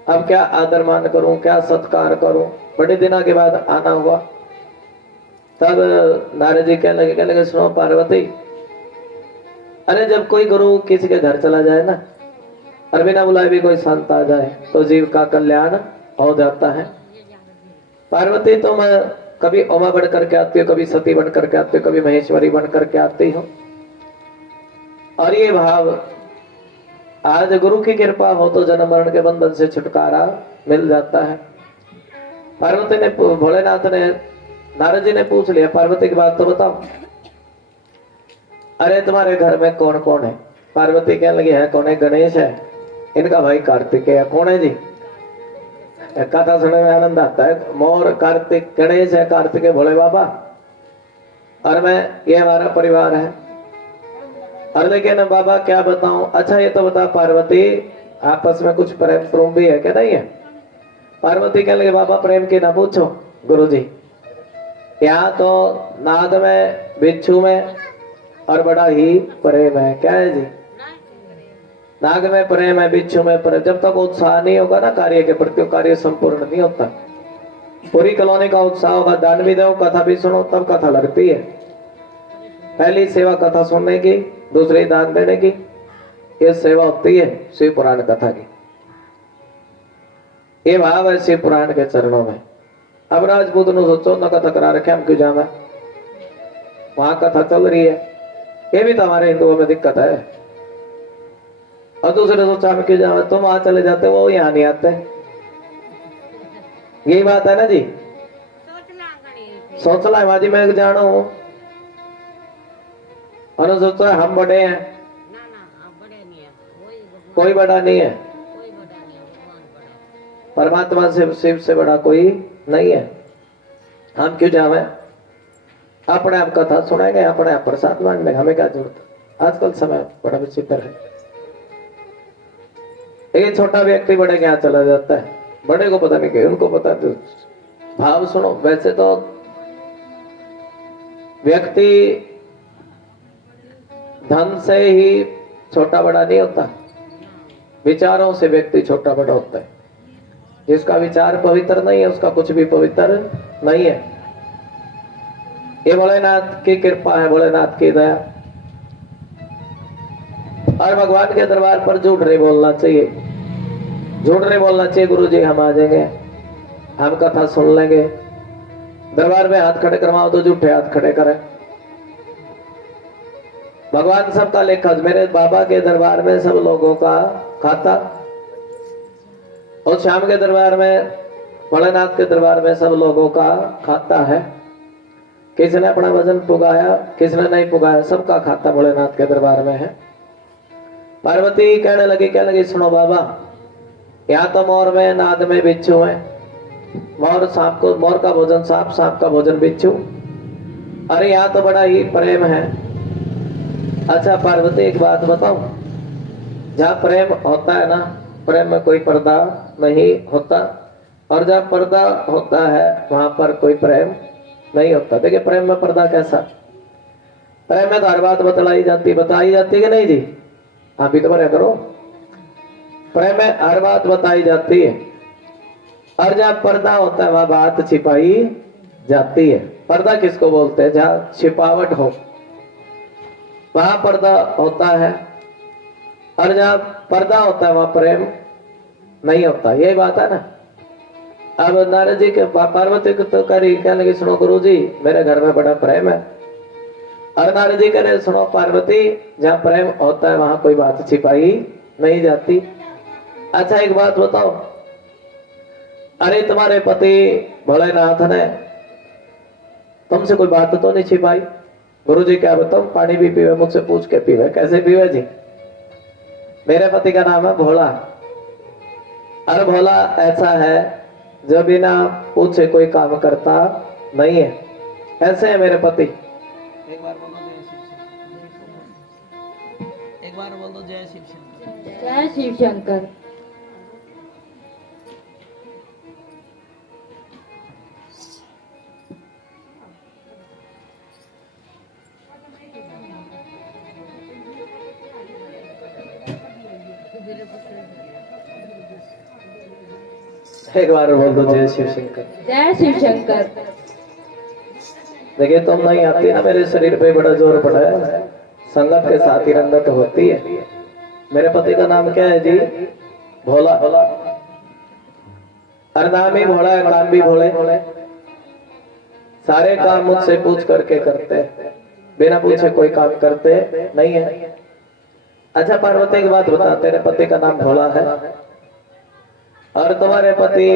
अब क्या आदर मान करूं, क्या सत्कार करूं? बड़े दिनों के बाद आना हुआ। तब नारद जी कहने लगे सुनो पार्वती, अरे जब कोई गुरु किसी के घर चला जाए ना, और बिना बुलाए भी कोई संत आ जाए तो जीव का कल्याण हो जाता है। पार्वती तुम कभी उमा बन करके आती हो, कभी सती बन करके आती हो, कभी महेश्वरी बन करके आती हो। और ये भाव, आज गुरु की कृपा हो तो जन्म मरण के बंधन से छुटकारा मिल जाता है। पार्वती ने, भोलेनाथ ने, नारद जी ने पूछ लिया पार्वती की बात तो बताओ, अरे तुम्हारे घर में कौन कौन है? पार्वती कहने लगी है कौन है? गणेश है, इनका भाई कार्तिक है। कौन है जी? कथा सुनने में आनंद आता है। मोर कार्तिक, गणेश है, कार्तिक है, भोले बाबा, और मैं, ये हमारा परिवार है। और लेकिन बाबा क्या बताऊं? अच्छा ये तो बता पार्वती, आपस में कुछ प्रेम प्रेम भी है क्या? नहीं है। पार्वती कहने लगे बाबा प्रेम की ना पूछो गुरु जी, यहाँ तो नाग में, बिच्छू में और बड़ा ही प्रेम है। क्या है जी? नाग में प्रेम है, बिच्छू में प्रेम। जब तक उत्साह नहीं होगा ना कार्य के प्रति, कार्य संपूर्ण नहीं होता। पूरी कॉलोनी का उत्साह होगा, दान भी दो, कथा भी सुनो, तब कथा लगती है। पहली सेवा कथा सुनने की, दूसरी दान देने की, ये सेवा होती है शिव पुराण कथा की। ये भाव है शिव पुराण के चरणों में। अब राजपूत ने सोचो न कथा करा रखे, हम क्यों जाना? वहां कथा चल रही है। ये भी तो हमारे हिंदुओं में दिक्कत है। और दूसरे सोचा हम क्यों जाना? तुम वहां चले जाते, वो यहाँ नहीं आते। यही बात है ना जी? सोचना है माजी मैं जानो, और सोचता है हम बड़े हैं। कोई बड़ा नहीं है। परमात्मा से, शिव से बड़ा कोई नहीं है। हम क्यों जावे? अपने आप कथा सुनेंगे, अपने आप प्रसाद मांगने, हमें क्या जरूरत? आजकल समय बड़ा विचित्र है। एक छोटा व्यक्ति बड़े के यहाँ चला जाता है, बड़े को पता नहीं क्या, उनको पता नहीं। भाव सुनो, वैसे तो व्यक्ति धन से ही छोटा बड़ा नहीं होता, विचारों से व्यक्ति छोटा बड़ा होता है। जिसका विचार पवित्र नहीं है उसका कुछ भी पवित्र नहीं है। ये भोलेनाथ की कृपा है, भोलेनाथ की दया। और भगवान के दरबार पर झूठ नहीं बोलना चाहिए। झूठ नहीं बोलना चाहिए, गुरु जी हम आ जाएंगे, हम कथा सुन लेंगे। दरबार में हाथ खड़े करवाओ तो झूठे हाथ खड़े करें। भगवान सबका लेखा, मेरे बाबा के दरबार में सब लोगों का खाता, और शाम के दरबार में भोलेनाथ के दरबार में सब लोगों का खाता है। किसी ने अपना वजन पुगाया, किसी ने नहीं पुगाया, सबका खाता भोलेनाथ के दरबार में है। पार्वती कहने लगी सुनो बाबा, यहाँ तो मोर में नाद में बिच्छू है। मोर सांप को, मोर का भोजन सांप, सांप का भोजन बिच्छू। अरे यहाँ तो बड़ा ही प्रेम है। अच्छा पार्वती एक बात बताओ, जहाँ प्रेम होता है ना, प्रेम में कोई पर्दा नहीं होता, और जहाँ पर्दा होता है वहां पर कोई प्रेम नहीं होता। देखिए प्रेम में पर्दा कैसा, प्रेम में तो हर बात बताई जाती कि नहीं जी? आप भी तो बड़े करो। प्रेम में हर बात बताई जाती है, और जहाँ पर्दा होता है वहां बात छिपाई जाती है। पर्दा किसको बोलते हैं? जहाँ छिपावट हो वहां पर्दा होता है, और जहाँ पर्दा होता है वहां प्रेम नहीं होता। यही बात है ना। अब नारद जी के पार्वती को तो करी कहने लगी सुनो गुरु जी, मेरे घर में बड़ा प्रेम है। और नारद जी कह रहे सुनो पार्वती, जहाँ प्रेम होता है वहां कोई बात छिपाई नहीं जाती। अच्छा एक बात बताओ, अरे तुम्हारे पति भोलेनाथ ने तुमसे कोई बात तो नहीं छिपाई? गुरु जी क्या बताऊं, पानी भी पीवे मुझसे पूछ के पीवे। कैसे पीवे जी? मेरे पति का नाम है भोला, और भोला ऐसा है जो बिना पूछे कोई काम करता नहीं है। ऐसे है मेरे पति। एक बार बोल दो जय शिव शंकर। जय शिव शंकर। एक बार बोल दो जय शिव शंकर। जय शिव शंकर। देखिए तुम नहीं आती ना, मेरे शरीर पे बड़ा जोर पड़ा है। संगत के साथ ही रंगत होती है। मेरे पति का नाम क्या है जी? भोला। हर नाम ही भोला है, काम भी भोले। सारे काम मुझसे पूछ करके करते हैं, बिना पूछे कोई काम करते नहीं है। अच्छा पार्वती की बात बता, तेरे पति का नाम भोला है, और तुम्हारे पति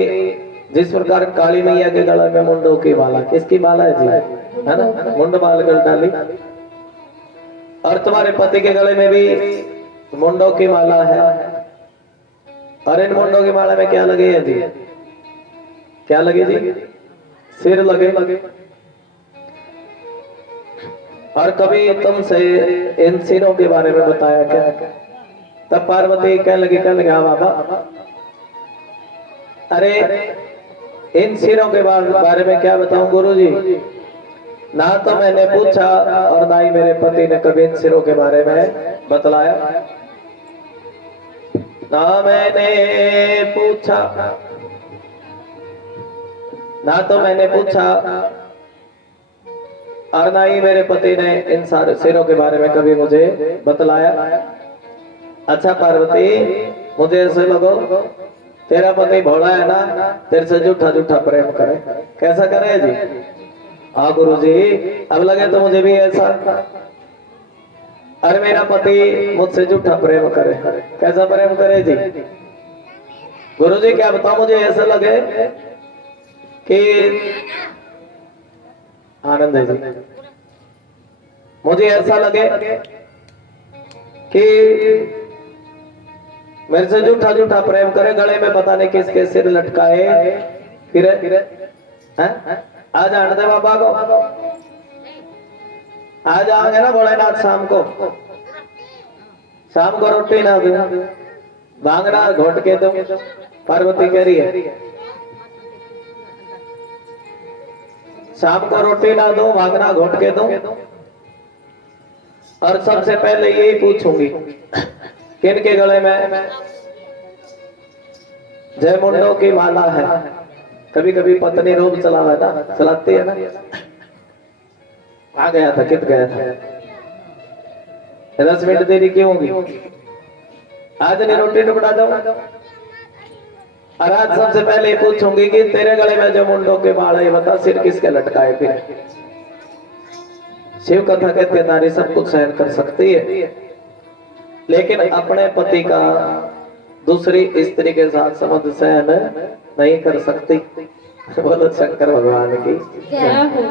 जिस प्रकार काली मैया के गले में मुंडों की माला, किसकी माला है जी? है ना, मुंड माल कर डाली। और तुम्हारे पति के गले में भी मुंडों की माला है, और इन मुंडों की माला में क्या लगे है जी? क्या लगे जी? सिर लगे। और कभी तुमसे इन सिरों के बारे में बताया क्या? तब पार्वती कहने लगी हाँ बाबा, अरे इन सिरों के बारे में क्या बताऊं गुरु जी? ना तो मैंने पूछा, और ना ही मेरे पति ने कभी इन सिरों के बारे में बतलाया। ना मैंने पूछा, ना तो मैंने पूछा, और ना ही मेरे पति ने इन सारे सिरों के बारे में कभी मुझे बतलाया। अच्छा पार्वती, मुझे ऐसे लगो तेरा पति भोला है ना, तेरे से झूठा झूठा प्रेम करे। कैसा करे जी? हाँ गुरु जी, अब लगे तो मुझे भी ऐसा। अरे मेरा पति मुझसे झूठा प्रेम करे। कैसा प्रेम करे जी? गुरु जी क्या बताओ, मुझे ऐसा लगे कि आनंद है जी, मुझे ऐसा लगे कि मेरे से झूठा झूठा प्रेम करे, गले में पता नहीं किसके सिर लटकाए फिर। आज आने दे बाबा को, आज आएंगे ना भोलेनाथ शाम को। शाम को रोटी ना दो, भांगड़ा घोट के दो। पार्वती कह रही है शाम को रोटी ना दो, भांगड़ा घोट के दो। और सबसे पहले यही पूछूंगी किनके गले में जय मुंडों की माला है। कभी कभी पत्नी रोब चलाती है ना। आ गया था, कित गया था, 10 मिनट देरी क्यों होगी? आज नहीं रोटी टुकड़ा जाओ। और आज सबसे पहले पूछूंगी कि तेरे गले में जो मुंडों के माला है, बता सिर किसके लटकाए फिर? शिव कथा कहते हैं नारी सब कुछ सहन कर सकती है, लेकिन अपने पति का दूसरी स्त्री के साथ संबंध सहन नहीं कर सकती। बोलो शंकर भगवान की। क्या हो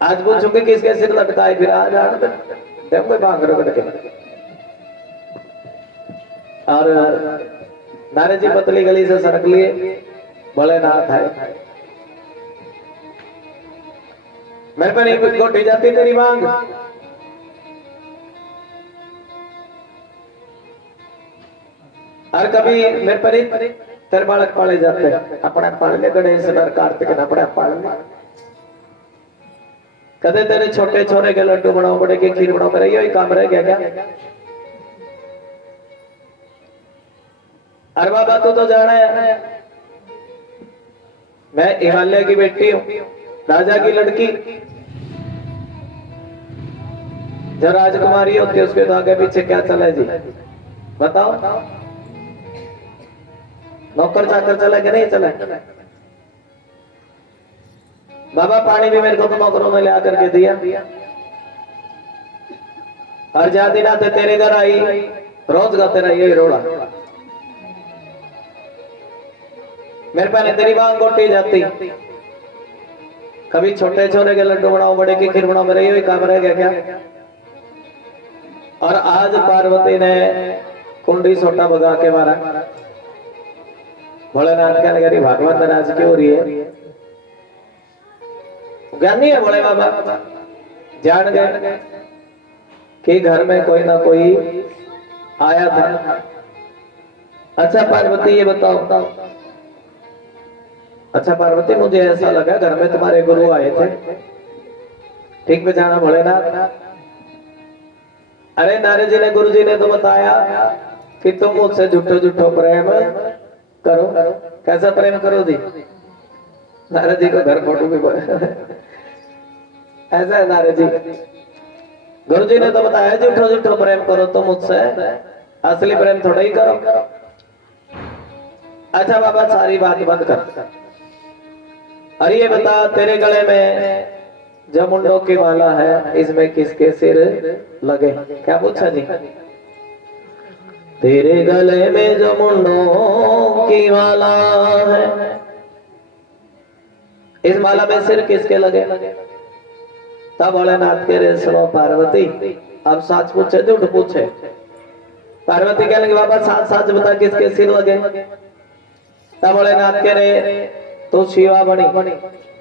आज पूछोगे किसके सिर लटकाए, फिर आज कोई भांग रगड़ के। और नारद जी पतली गली से सड़क लिए, भोलेनाथ है मेरे पर नहीं गोटी जाती तेरी मांग। और कभी मेरे पर ही तेरे बालक पाले जाते हैं, अपने पाल ले गणेश डर कार्तिक न अपने पाल ले। कदे तेरे छोटे छोरे के लड्डू बनाओ, बड़े के खीर बनाओ, मेरा यही काम रह गया क्या? अरे बाबा तू तो जाना है मैं हिमालय की बेटी हूँ, राजा की लड़की। जो राजकुमारी होती है उसके तो आगे पीछे क्या चले जी बताओ? नौकर चाकर चले कि नहीं चले? बाबा पानी भी मेरे को तो नौकरों ने ले आकर के दिया। और जाती ना तेरे घर आई, रोज गाते रहिए यही रोड़ा। मेरे पास तेरी बांग गोटी जाती, कभी छोटे छोरे के लड्डू बनाओ, बड़े की खीर बनाओ, मेरे यही काम रह गया क्या? और आज पार्वती ने कुंडी सोटा भगा के मारा। भोलेनाथ कहने लगे भगवान नाराज क्यों हो रही है? ज्ञानी है भोले बाबा, जान गए कि घर में कोई ना कोई आया था। अच्छा पार्वती ये बताओ, अच्छा पार्वती मुझे ऐसा लगा घर में तुम्हारे गुरु आए थे, ठीक पे जाना भोलेनाथ? अरे नारद जी ने, गुरु जी ने तो बताया कि तुम मुझसे झूठो झूठो प्रेम करो। कैसा प्रेम करो जी? नारद जी को घर फोटो भी ऐसा है नारद जी। गुरु जी ने तो बताया झूठो झूठो प्रेम करो तो मुझसे, असली प्रेम थोड़ा ही करो। अच्छा बाबा सारी बात बंद कर, अरे ये बता तेरे गले में जो मुंडों की माला है इसमें किसके सिर लगे? क्या पूछा जी? तेरे गले में जो मुंडों की माला है इस माला में सिर किसके लगे? तब भोलेनाथ कह रहे सुनो पार्वती, अब सच पूछे झूठ पूछे? पार्वती कहने लगे बाबा सच सच बता किसके सिर लगे? तब भोलेनाथ कह रहे तो शिवा बनी,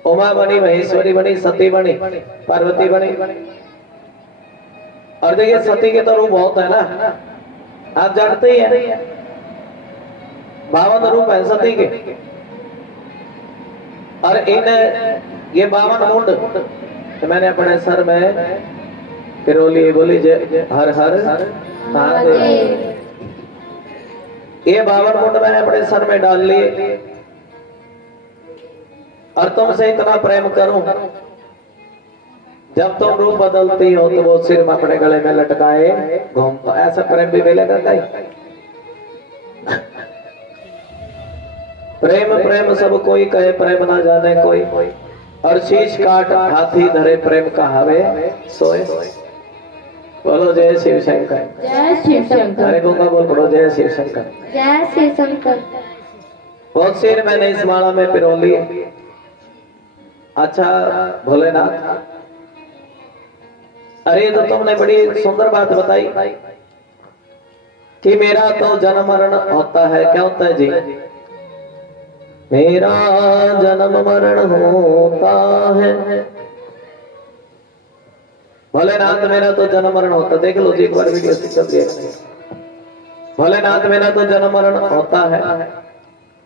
उमा बनी, महेश्वरी बनी, सती बनी, पार्वती बनी। और देखिए सती के तो रूप बहुत है ना, आप जानते ही हैं 52 रूप है सती के। और इन ये 52 मुंड तो मैंने अपने सर में किरोली बोली जय हर हर महादेव। ये 52 मुंड मैंने अपने सर में डाल लिए और तुमसे इतना प्रेम करूं, जब तुम रूप बदलती हो तो वो सिर में अपने गले में लटकाए घूमता। ऐसा प्रेम भी मिलेगा कहीं? प्रेम प्रेम सब कोई कहे, प्रेम ना जाने कोई। और शीश काट हाथी धरे, प्रेम कहावे सोए। बोलो जय शिव शंकर। जय शिव शंकर। अरे गंगा बोल बोलो जय शिव शंकर। जय श्री शंकर। बहुत सिर मैंने इस माला में पिरो लिए। अच्छा भोलेनाथ, अरे तो तुमने बड़ी सुंदर बात बताई कि मेरा तो जन्म मरण होता है। क्या होता है जी? मेरा जन्म मरण होता है। भोलेनाथ मेरा तो जन्म मरण होता, देख लो जी एक बार वीडियो से चल दिया। भोलेनाथ मेरा तो जन्म मरण होता है।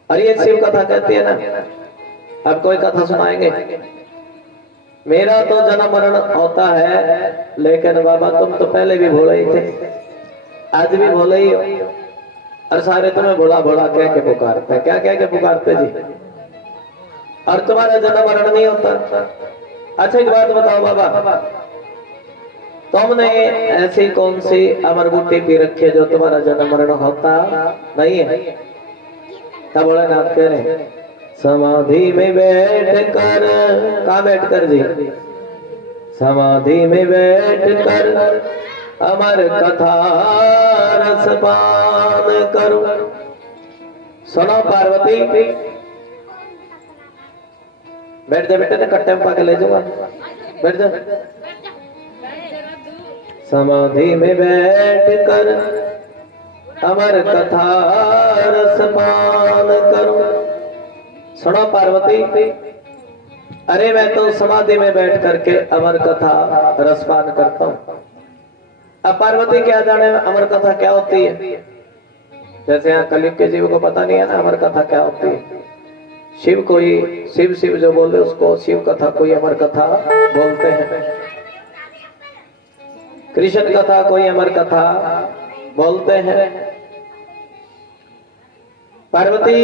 अरे ये शिव कथा कहती है ना, अब कोई कथा सुनाएंगे। मेरा तो जन्म मरण होता है, लेकिन बाबा तुम तो पहले भी भोले ही थे, आज भी भोले ही हो। और सारे तुम्हें भोला भोला कह के पुकारते हैं। क्या कह के पुकारते जी? और तुम्हारा जन्म मरण नहीं होता। अच्छा एक बात बताओ बाबा, तुमने ऐसी कौन सी अमर बूटी पी रखी है जो तुम्हारा जन्म मरण होता नहीं है? तब भोलेनाथ कह रहे समाधि में बैठ कर, कहा बैठ कर जी? समाधि में बैठ कर अमर कथा रस पान करूं। सुनो पार्वती, बैठ जा बेटे, कट्टे में पाके ले जाऊंगा, बैठ जा। समाधि में बैठ कर अमर कथा रसपान करूं। सुनो पार्वती, अरे मैं तो समाधि में बैठ करके अमर कथा रसपान करता हूं। अब पार्वती क्या जाने अमर कथा क्या होती है? जैसे यहाँ कलयुग के जीव को पता नहीं है ना अमर कथा क्या होती है। शिव कोई शिव शिव जो बोले उसको शिव कथा, कोई अमर कथा बोलते हैं। कृष्ण कथा कोई अमर कथा बोलते हैं। पार्वती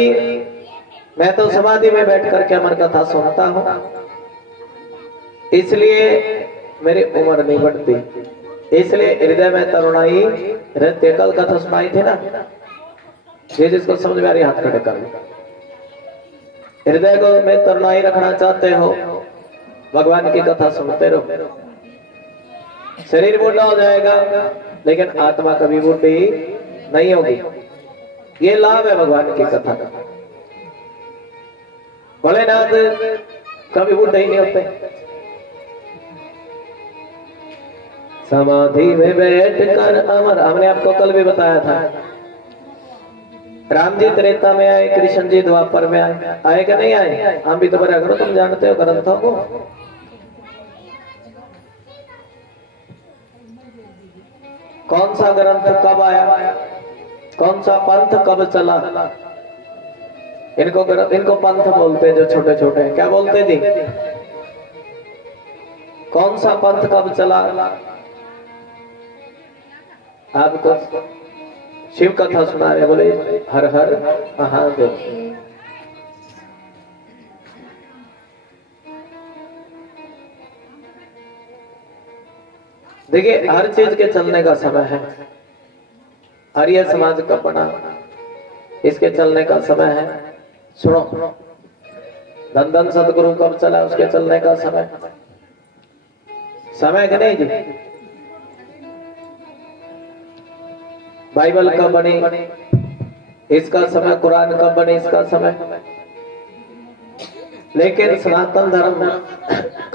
मैं तो समाधि में बैठ करके अमर कथा सुनता हूं, इसलिए मेरी उम्र नहीं बढ़ती, इसलिए हृदय में तरुणाई रहती है। कल कथा सुनाई थी ना, ये जिसको समझ में आ रही हाथ खड़े कर लो। हृदय को में तरुणाई रखना चाहते हो, भगवान की कथा सुनते रहो। शरीर बूढ़ा हो जाएगा लेकिन आत्मा कभी बूढ़ी नहीं होगी। ये लाभ है भगवान की कथा का। भोलेनाथ कभी बूढ़े ही नहीं होते। समाधि में बैठ कर अमर, हमने आपको कल भी बताया था, राम जी त्रेता में आए, कृष्ण जी द्वापर में आए, आए कि नहीं आए? हम भी तो बड़ा करो, तुम जानते हो ग्रंथों को। कौन सा ग्रंथ कब आया, कौन सा पंथ कब चला? इनको पंथ बोलते हैं जो छोटे छोटे, क्या बोलते जी? कौन सा पंथ कब चला? आपको शिव कथा सुना रहे, बोले हर हर महादेव। देखिए हर चीज के चलने का समय है। आर्य समाज का बना, इसके चलने का समय है। सुनो, धन धन सतगुरु कब चला, उसके चलने का समय समय कि नहीं जी? बाइबल कब बनी, इसका समय। कुरान कब बनी, इसका समय। लेकिन सनातन धर्म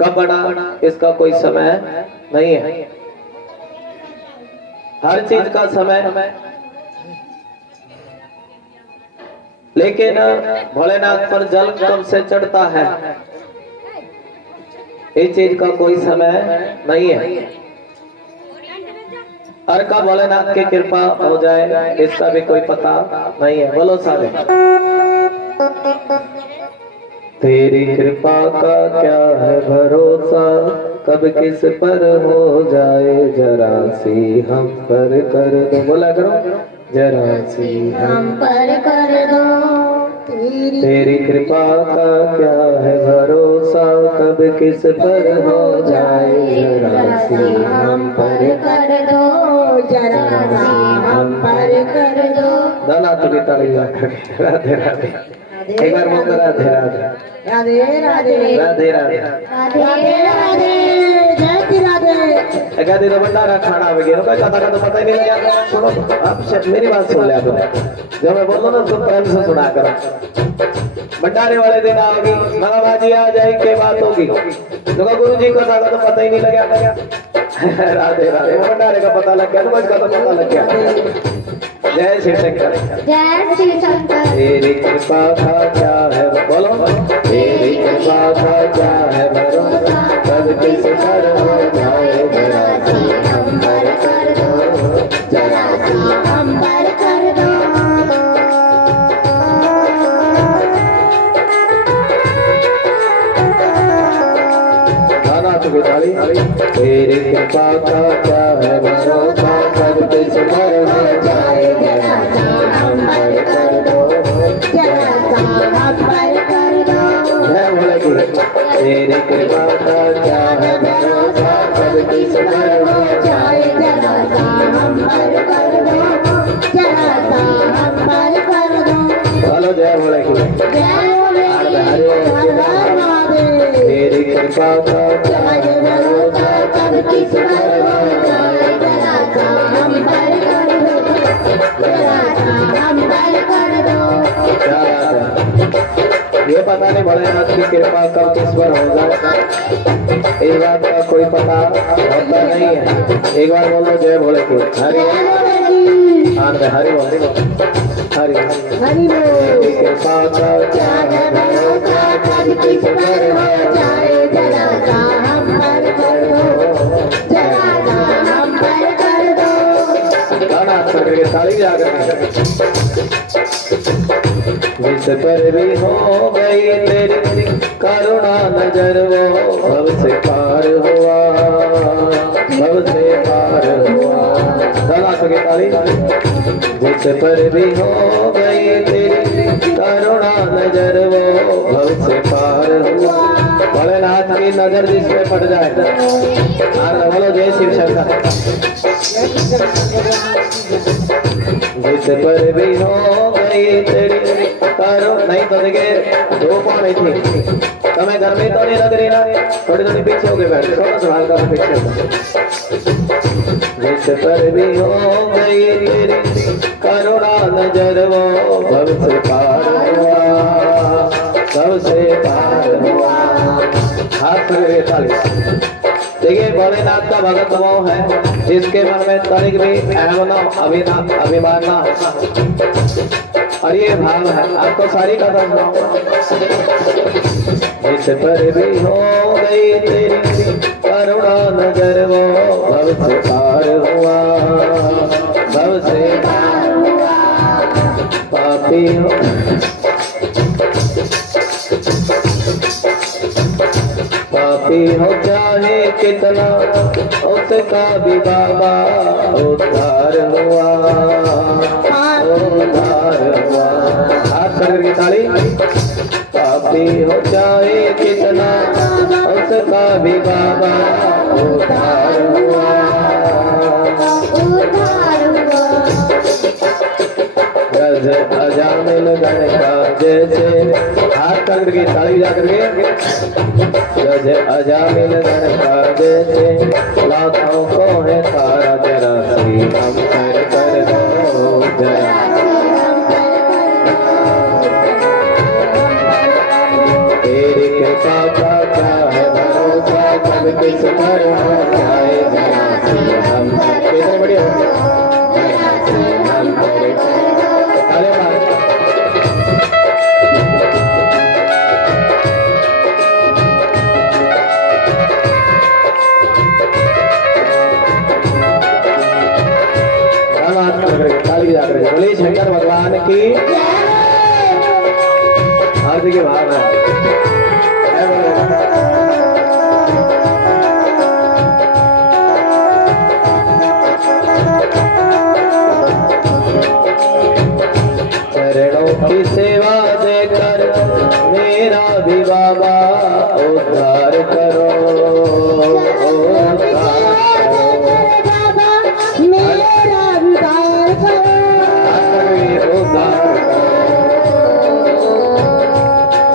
कब बना, इसका कोई समय नहीं है। हर चीज का समय, लेकिन भोलेनाथ पर जल कब से चढ़ता है, इस चीज का कोई समय नहीं है। और कब भोलेनाथ की कृपा हो जाए, इसका भी कोई पता नहीं है। बोलो सारे, तेरी कृपा का क्या है भरोसा, कब किस पर हो जाए, जरा सी हम पर कर दो। बोला करो, जरा सी हम पर कर दो। तेरी कृपा का क्या है भरोसा, कब किस पर हो जाए, जरा सी हम पर कर दो, जरा सी हम पर कर दो। दाना तो की ताली लगा। राधे राधे, एक बार बोल राधे राधे, राधे राधे, राधे राधे, राधे राधे, जय श्री राधे। कहते तो भंडारा खाना वगैरह का कथा का तो पता ही नहीं लगा। सुनो, आप मेरी बात सुन ले। आप जब मैं बोलूँ ना तो प्रेम से सुना करो। भंडारे वाले दिन आओगी, महाबाजी आ जाए, के बात होगी, तो गुरु जी को का तो पता ही नहीं लगा। राधे राधे, भंडारे का पता लग गया, तो का तो पता लग गया। जय श्री शंकर, जय श्री शंकर। तेरी कृपा का क्या है, बोलो, तेरी कृपा का क्या है भरोसा, कब किस पर हो जाए, जरा सी हम पर कर दो, जरा सी हम पर कर दो। गाना तो बिताली। तेरी कृपा का क्या है भरोसा, कब किस पर हो जाए, जरा सी हम पर कर दो, जरा सा हम पर कर दो। जय बोलेगी। तेरी कृपा का क्या है भरोसा, कब किस पर हो जाए, जरा सा हम पर कर दो, जरा सा हम पर कर दो। बोलो जय बोलेगी। जय बोले, हर हर महादेव। तेरी कृपा का क्या है भरोसा, कब किस पर हो जाए, जरा सा हम पर कर दो, जरा सा हम पर कर दो। क्या बात है। ये पता नहीं भोलेनाथ की कृपा कब किस पर हो जाए, इस बात का कोई पता होता नहीं है। एक बार बोलो जय भोले की। हरि आनंद हरि बोल हरि हरि बोल। कृपा का किस पर हो जाए जरा सा हम पर कर दो, जरा सा हम पर कर दो। गाना करके ताली जाकर जिस पर भी हो गई तेरी करुणा नजर वो भव से पार हुआ, भव से पार हुआ। गाना करके ताली। जिस पर भी हो गई तेरी करुणा नजर वो भव से पार हुआ। भोलेनाथ की नजर जिस पे पड़ जाए, बोलो जय शिव शंकर। जिस पर भी हो गई तेरी करो नहीं तो देखिए धूप नहीं थी तुम्हें गर्मी तो नहीं लग रही ना, थोड़ी थोड़ी पीछे हो गए बैठ थोड़ा सा हल्का पीछे। जिस पर भी हो गई तेरी करुणा नजर वो भव से पार हुआ, भव से पार हुआ। हाथ पकड़िए ताली। देखिए भोलेनाथ का भगत वो है जिसके मन में तनिक भी अहम न अभिमान न, और ये भाव है। आपको सारी कथा सुनाऊंगा। जिस पर भी हो गई तेरी करुणा नजर वो भव से पार हुआ, भव से पार हुआ। पापी हो पापी हो चाहे कितना उसका भी बाबा उद्धार हुआ, उद्धार हुआ। हाथ करके ताली। पापी हो चाहे कितना उसका भी बाबा उद्धार हुआ, उद्धार हुआ। गज अजामिल गण का जैसे। हाथ करके ताली जा करके। गज अजामिल गण का जैसे लाखों को है तारा जरा सी हम कर दो जरा। तेरी कृपा का क्या है भरोसा कब किस पर हो जाए जरा सी हम। कितने बढ़िया जरा सी हम कर दो। अरे बोले शंकर भगवान की हार्दिक भाव है। चरणों की सेवा देकर मेरा भी बाबा उद्धार करो, उद्धार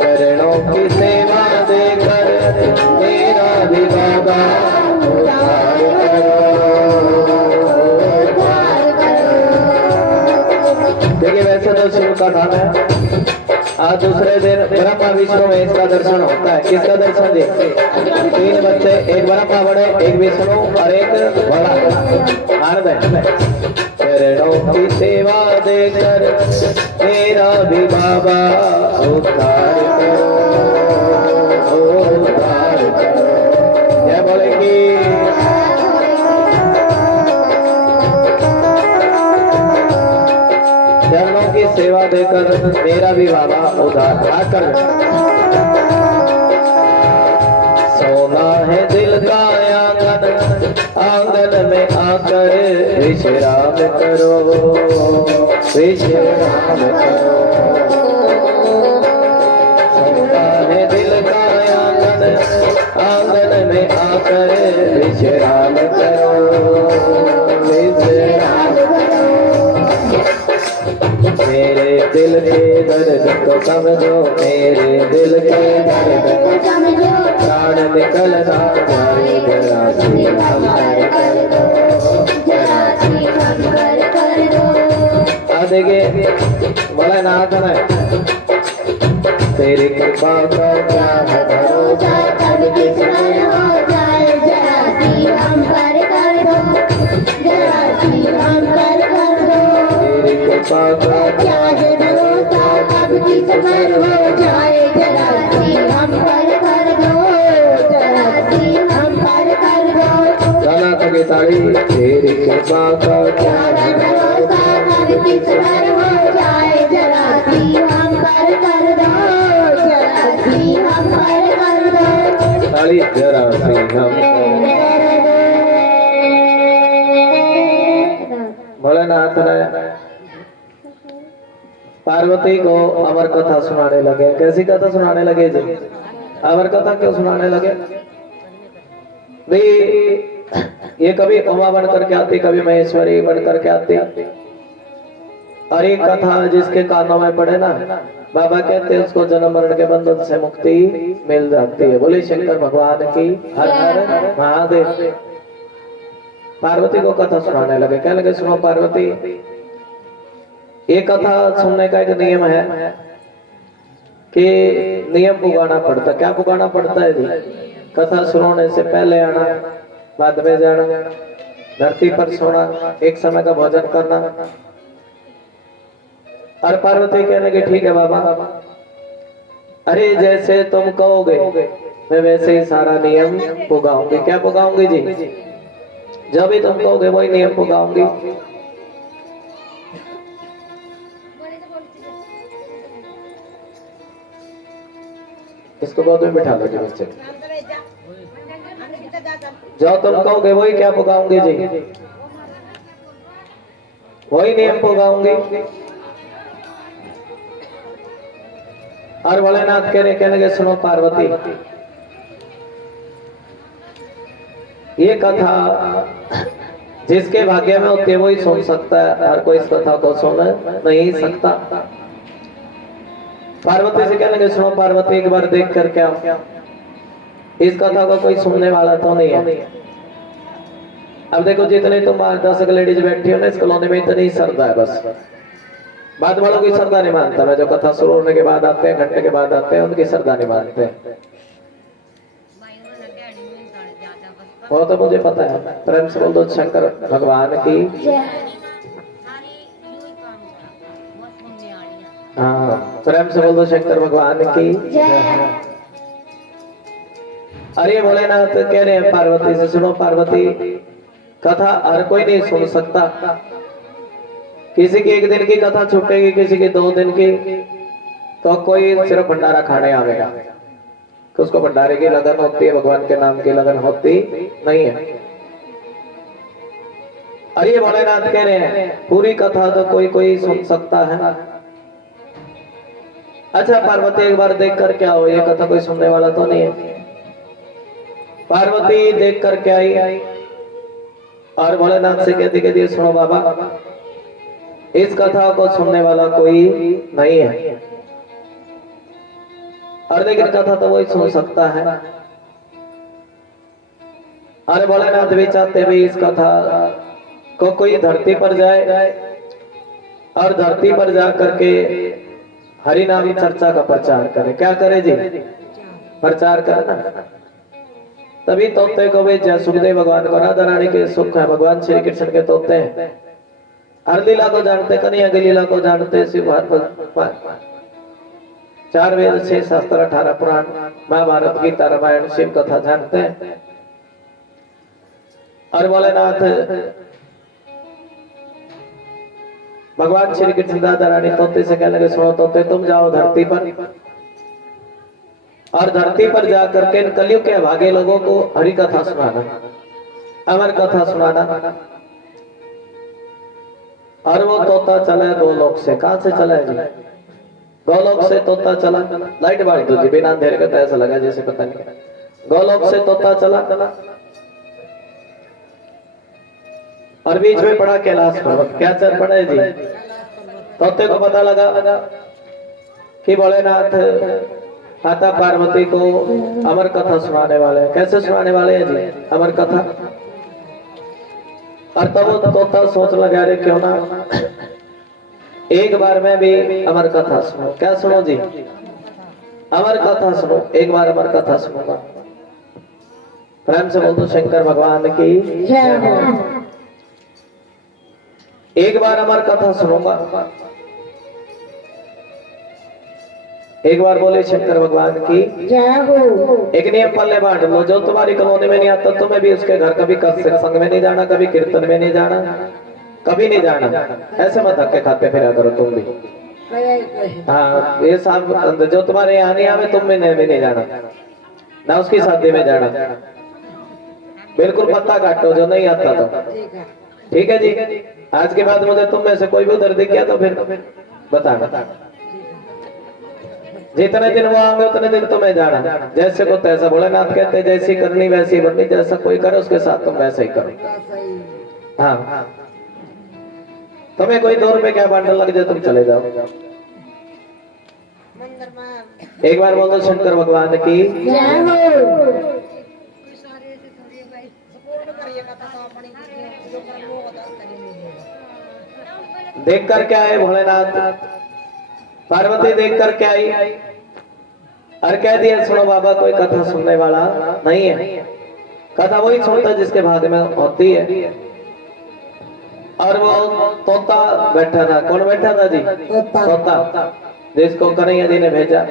चरणों की सेवा देकर मेरा भी बाबा उद्धार करो। देखिए वैसे तो शिव का धाम है। आज दूसरे दिन ब्रह्मा विष्णु में इसका दर्शन होता है। किसका दर्शन जी? 3 बच्चे, एक ब्रह्मा बड़े, एक विष्णु और एक बड़ा। आनंद है। चरणों की सेवा देकर मेरा भी बाबा उद्धार करो, उद्धार करो। जय बोलेंगे। चरणों की सेवा देकर मेरा भी बाबा उद्धार कर। सोना है दिल का आंगन, आंगन में आकर विश्राम करो, विश्राम करो। सोना है दिल का आंगन, आंगन में आकर विश्राम करो, विश्राम करो। मेरे दिल के दर्द को समझो, मेरे दिल के दर्द को समझो। प्राण निकल ना जाए जरा सी हम कर दो, जरा सी हम कर दो। देखिए भोलेनाथ ने तेरी कृपा का क्या है भरोसा, कब किस पर हो जाए जरा सी हम पर कर दो, जरा सी हम पर कर दो। तेरी कृपा का क्या है भरोसा, कब किस पर हो जाए जरा सी हम पर कर दो, जरा सी हम पर कर दो। गाना तो की ताली। तेरी कृपा का क्या है भरोसा, कब किस पर हो जाए जरा सी हम पर कर दो, जरा सी हम पर कर दो। ताली। जरा सी हम भोलेनाथ ने पार्वती को अमर कथा सुनाने लगे। कैसी कथा सुनाने लगे जी? अमर कथा क्यों सुनाने लगे भाई? ये कभी उमा बन करके आती, कभी महेश्वरी बन करके आती, और एक कथा जिसके कानों में पड़े ना, बाबा कहते हैं उसको जन्म मरण के बंधन से मुक्ति मिल जाती है। बोले शंकर भगवान की हर हर महादेव। पार्वती को कथा सुनाने लगे। क्या लगे? सुनो पार्वती, एक कथा सुनने का एक नियम है कि नियम पुगाना पड़ता। क्या पुगाना पड़ता है जी? कथा सुनाने से पहले आना, बाद में जाना, धरती पर सोना, एक समय का भोजन करना। और पार्वती कहने की ठीक है बाबा, अरे जैसे तुम कहोगे मैं वैसे ही सारा नियम पुगाऊंगी। क्या पुगाऊंगी जी? जब भी तुम कहोगे वही नियम पुगाऊंगी। इसको गोद में बिठा लो जी बच्चे। जो तुम कहोगे वही क्या पुगाऊंगी जी? वही नियम पुगाऊंगी। और भोलेनाथ कहने लगे सुनो पार्वती, ये कथा जिसके भाग्य में होती है वही सुन सकता है, हर कोई इस कथा को सुन नहीं सकता। पार्वती से कहने लगे सुनो पार्वती, एक बार देख कर क्या इस कथा को कोई सुनने वाला तो नहीं है। अब देखो जितने तुम 10 लेडीज बैठी हो ना इस कॉलोनी में, इतनी श्रद्धा है बस। बाद वालों की श्रद्धा नहीं मानता मैं। जो कथा शुरू होने के बाद आते हैं, घंटे के बाद आते हैं, उनकी श्रद्धा नहीं मानते। वो तो मुझे पता है। प्रेम से बोल दो शंकर भगवान की। हाँ, प्रेम से बोल दो शंकर भगवान की। अरे भोलेनाथ कह रहे हैं पार्वती से सुनो पार्वती, कथा हर कोई नहीं सुन सकता। किसी की 1 दिन की कथा छूटेगी, किसी की 2 दिन की, तो कोई सिर्फ भंडारा खाने आवेगा। तो उसको भंडारे की लगन होती है, भगवान के नाम की लगन होती नहीं है। अरे भोलेनाथ कह रहे हैं पूरी कथा तो कोई कोई सुन सकता है। अच्छा पार्वती एक बार देख कर क्या हो, ये कथा कोई सुनने वाला तो नहीं है। पार्वती देख कर क्या आई और भोलेनाथ से कहती सुनो बाबा, इस कथा को सुनने वाला कोई नहीं है, और लेकिन कथा तो वही सुन सकता है। अरे भोलेनाथ भी चाहते भी इस कथा को कोई धरती पर जाए और धरती पर जा करके हरि नाम चर्चा का प्रचार करे। क्या करे जी? प्रचार करना। तभी तोते को भेजा सुखदेव भगवान को। राधा रानी के सुख है, भगवान श्री कृष्ण के तोते हैं। हर लीला को जानते, कन्हैया की लीला को जानते, शिव 4 वेद 6 शास्त्र 18 पुराण, महाभारत गीता रामायण शिव कथा जानते हैं। और भोलेनाथ भगवान श्री कृष्ण राधा रानी तोते से कहने लगे सुनो तोते, तुम जाओ धरती पर और धरती पर जाकर के कलयुग के भागे लोगों को हरि कथा सुनाना, अमर कथा सुनाना। और वो तोता चला गोलोक से। कहां से चला है जी? गोलोक से तोता चला। लाइट बांट दो जी, बिना अंधेरे का तो ऐसा लगा जैसे पता नहीं। गोलोक से तोता चला और बीच में पड़ा कैलाश पर्वत। क्या चल पड़ा है जी? तोते को पता लगा कि भोलेनाथ माता पार्वती को अमर कथा सुनाने वाले हैं। कैसे सुनाने वाले हैं जी अमर कथा? और तब वो तोता सोच लगा रहे क्यों ना एक बार मैं भी अमर कथा सुनो। क्या सुनो जी? अमर कथा सुनो, एक बार अमर कथा सुनूंगा। प्रेम से बोल दो शंकर भगवान की जय हो। एक बार अमर कथा सुनूंगा। एक बार बोले शंकर भगवान की जय हो। एक नियम पल्ले बांट लो, जो तुम्हारी कॉलोनी में नहीं आता तुम्हें भी उसके घर कभी सत्संग में नहीं जाना, कभी कीर्तन में नहीं जाना, कभी नहीं जाना। ऐसे मत धक्के खाते फिरा करो तुम भी। हाँ, ये सब जो तुम्हारे यहाँ नहीं आवे तुम भी नहीं जाना, ना उसकी शादी में जाना। बिल्कुल पत्ता काटो जो नहीं आता तो। ठीक है जी। आज के बाद मुझे तुम में से कोई भी उधर दिख गया तो फिर बताना। जितने दिन वो आएंगे उतने दिन तुम्हें जाना। जैसे को तैसा, भोलेनाथ कहते हैं जैसी करनी वैसी बननी, जैसा कोई करे उसके साथ तुम वैसा ही करो। हाँ, तुम्हें कोई 2 रुपए क्या बांटने लग जाए तुम चले जाओ। एक बार बोल दो शंकर भगवान की जय हो। देख कर क्या है भोलेनाथ, पार्वती देख कर क्या आई और कह दिया सुनो बाबा कोई कथा सुनने वाला नहीं है। कथा वही सुनता जिसके भाग में होती है। और वो तोता बैठा था। कौन बैठा था जी? तोता, जिसको कन्हैया जी ने भेजा।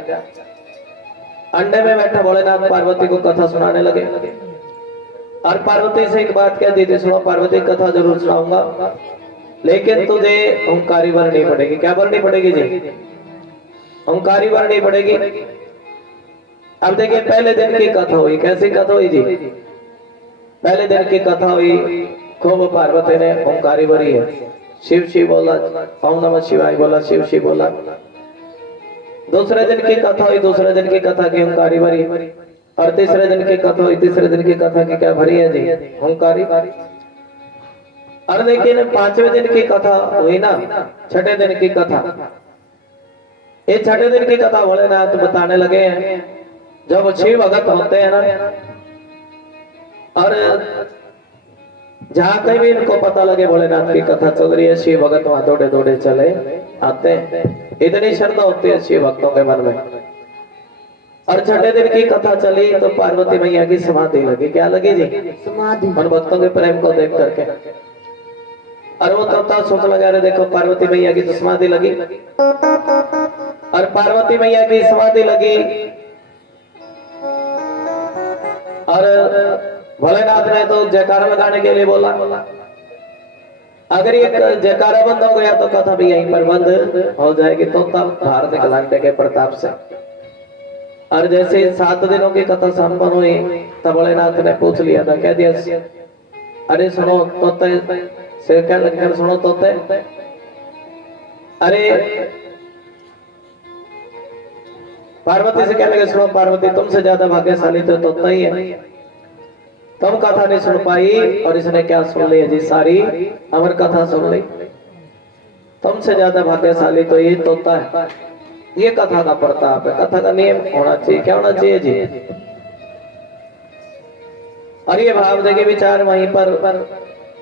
अंडे में बैठा भोलेनाथ पार्वती को कथा सुनाने लगे। और पार्वती से एक बात कह दी थी, सुनो पार्वती कथा जरूर सुनाऊंगा, लेकिन तुझे ओंकारी भरनी पड़ेगी। क्या भरनी पड़ेगी जी? ओंकारी भरनी पड़ेगी। अब देखिए पहले दिन की कथा हुई। कैसी कथा हुई जी? पहले दिन की कथा हुई, खूब पार्वती ने ओंकारी भरी है। शिव शिव बोला, ओम नमः शिवाय बोला, शिव शिव बोला। दूसरे दिन की कथा हुई, दूसरे दिन की कथा की ओंकारी भरी। और तीसरे दिन की कथा हुई, तीसरे दिन की कथा की क्या भरी है जी? ओंकारी। और देखिए 5वें दिन की कथा हुई ना, छठे दिन की कथा। ये छठे दिन की कथा भोलेनाथ बताने लगे हैं। जब शिव भगत होते हैं ना, और जहां कहीं भी इनको पता लगे भोलेनाथ की कथा चल रही है, शिव भगत वहां दौड़े दौड़े चले आते हैं। इतनी श्रद्धा होती है शिव भक्तों के मन में। और छठे दिन की कथा चली तो पार्वती मैया की समाधि लगी। क्या लगी जी? समाधि। उन भक्तों के प्रेम को देख करके। और वो तब सोच लगा रहे देखो पार्वती मैया की तो समाधि लगी। और पार्वती मैया की समाधि लगी और भोलेनाथ ने तो जयकारा लगाने के लिए बोला। अगर ये जयकारा बंद हो गया तो कथा भी यहीं पर बंद हो जाएगी। तो तब बाहर निकल अंडे के प्रताप से। और जैसे 7 दिनों की कथा संपन्न हुई तब भोलेनाथ ने पूछ लिया था, कह दिया अरे सुनो तोते से, क्या लगकर सुनो तोते, अरे पार्वती से क्या लगे, सुनो पार्वती तुमसे ज्यादा भाग्यशाली तो तोता ही है। तुम कथा नहीं सुन पाई और इसने क्या सुन ली जी? सारी अमर कथा सुन ली। तुमसे ज्यादा भाग्यशाली तो ये तोता है। ये कथा का प्रताप है। कथा का नियम होना चाहिए। क्या होना चाहिए जी? और ये भाव देखे विचार वहीं पर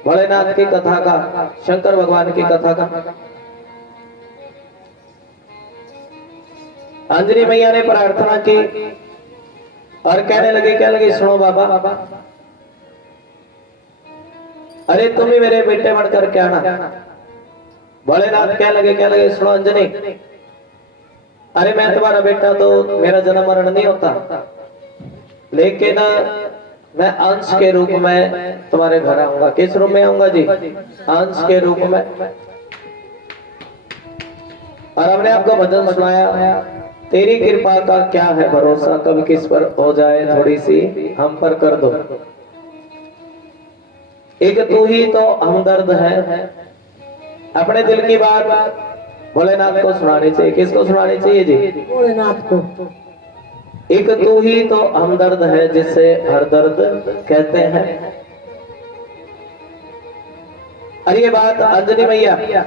भोलेनाथ की कथा का, शंकर भगवान की कथा का। अंजनी मैया ने प्रार्थना की और कहने लगी, क्या लगी? सुनो बाबा, अरे तुम ही मेरे बेटे बनकर क्या ना। भोलेनाथ क्या लगे सुनो अंजनी, अरे मैं तुम्हारा बेटा तो मेरा जन्म मरण नहीं होता, लेकिन मैं अंश के रूप में तुम्हारे घर आऊंगा। किस रूप में आऊंगा जी? अंश के रूप में। और हमने आपको भजन सुनाया, तेरी कृपा का क्या है भरोसा, कब किस पर हो जाए थोड़ी सी हम पर कर दो। एक तू ही तो हमदर्द है। अपने दिल की बात भोलेनाथ को सुनानी चाहिए। किसको सुनानी चाहिए जी? भोलेनाथ को। एक तू ही तो हमदर्द है जिसे हर दर्द कहते हैं। अरे ये बात अंजनी मैया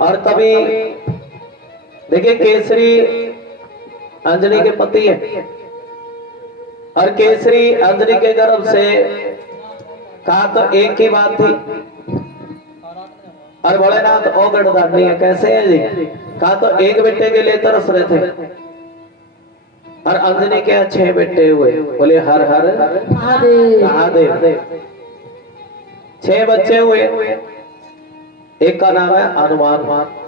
और तभी देखिए केसरी अंजनी के पति है और केसरी अंजनी के गर्भ से कहा तो एक ही बात थी। और भोलेनाथ ओ गढ़दानी है, कैसे है जी? कहा तो एक बेटे के लिए तरस रहे थे और अंजनी के 6 बेटे हुए। बोले हर हर महादेव। 6 बच्चे हुए, एक का नाम है हनुमान।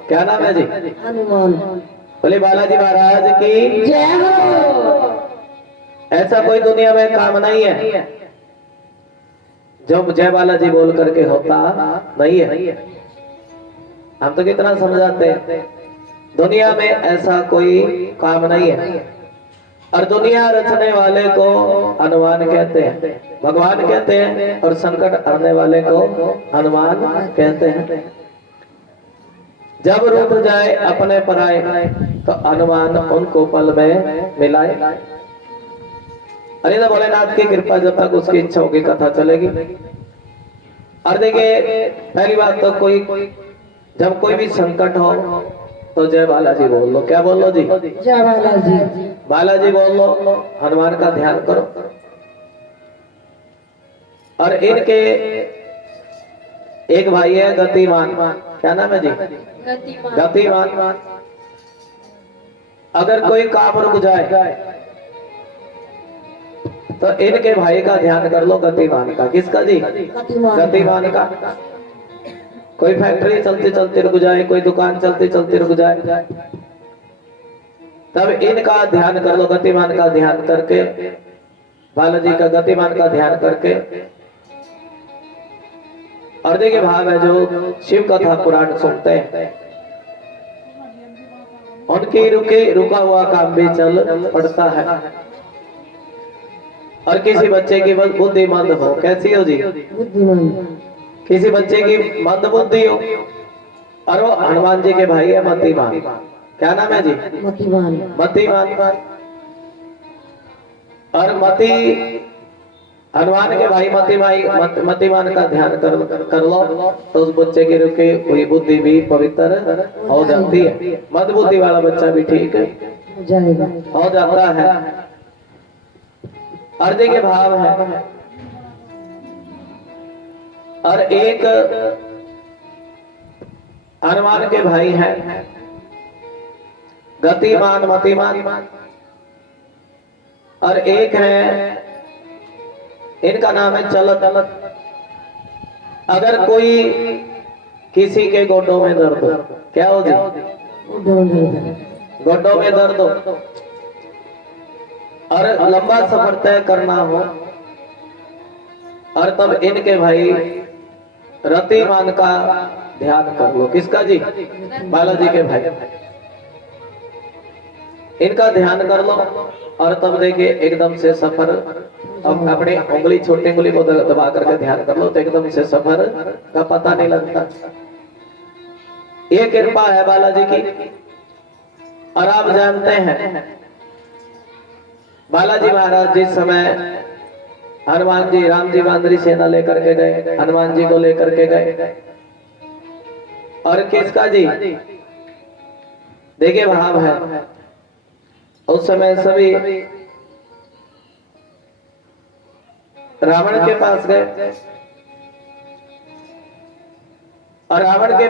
क्या नाम है जी? हनुमान। बोले बालाजी महाराज की जय हो। ऐसा कोई दुनिया में काम नहीं है जो जय बालाजी बोल करके होता नहीं है। हम तो कितना समझाते हैं, दुनिया में ऐसा कोई काम नहीं है। और दुनिया रचने वाले को हनुमान कहते हैं, भगवान कहते हैं, और संकट हरने वाले को हनुमान कहते हैं। जब रूठ जाए अपने पराए तो हनुमान उनको पल में मिलाए। अरे तो भोलेनाथ की कृपा, जब तक उसकी इच्छा होगी कथा चलेगी। और देखिए पहली बात तो जब कोई भी संकट हो तो जय बालाजी बोल लो। क्या बोल लो जी? जय बालाजी। बालाजी बोल लो, हनुमान का ध्यान करो। और इनके एक भाई है गतिमान। क्या नाम है जी? गतिमान। अगर कोई काम रुक जाए तो इनके भाई का ध्यान कर लो, गतिमान का। किसका जी? गतिमान का। कोई फैक्ट्री चलती चलती रुक जाए, कोई दुकान चलती चलती रुक जाए, तब इनका ध्यान कर लो, गतिमान का ध्यान करके, बालाजी का गतिमान का ध्यान करके। और देखिए भाव है जो शिव कथा पुराण सुनते हैं, उनकी रुका हुआ काम भी चल पड़ता है। और किसी बच्चे की बुद्धि मंद हो, कैसी हो जी? किसी बच्चे की मंद बुद्धि हो और वो हनुमान जी के भाई है मतिमान। क्या नाम है जी? मतिमान। और हनुमान के भाई मतिमान का ध्यान कर लो तो उस बच्चे की रुकी हुई बुद्धि भी पवित्र हो जाती है। मद बुद्धि वाला बच्चा भी ठीक हो जाता है। और देखिए भाव है, और एक हनुमान के भाई हैं गतिमान मतिमान, और एक है इनका नाम है चलत। अगर कोई किसी के गोडों में दर्द हो, क्या हो जी? गोडों में दर्द हो और लंबा सफर तय करना हो, और तब इनके भाई रतिमान का ध्यान कर लो। किसका जी? बालाजी के भाई। इनका ध्यान कर लो और तब देखिए एकदम से सफर, अब अपनी उंगली छोटी उंगली को दबा करके ध्यान कर लो तो एकदम से सफर का पता नहीं लगता। ये कृपा है बालाजी की। और आप जानते हैं बालाजी महाराज जिस समय हनुमान जी राम जी बांदरी सेना लेकर के गए, हनुमान जी को लेकर के गए, और किसका जी? देखिए भाव है, उस समय सभी रावण के पास गए और रावण के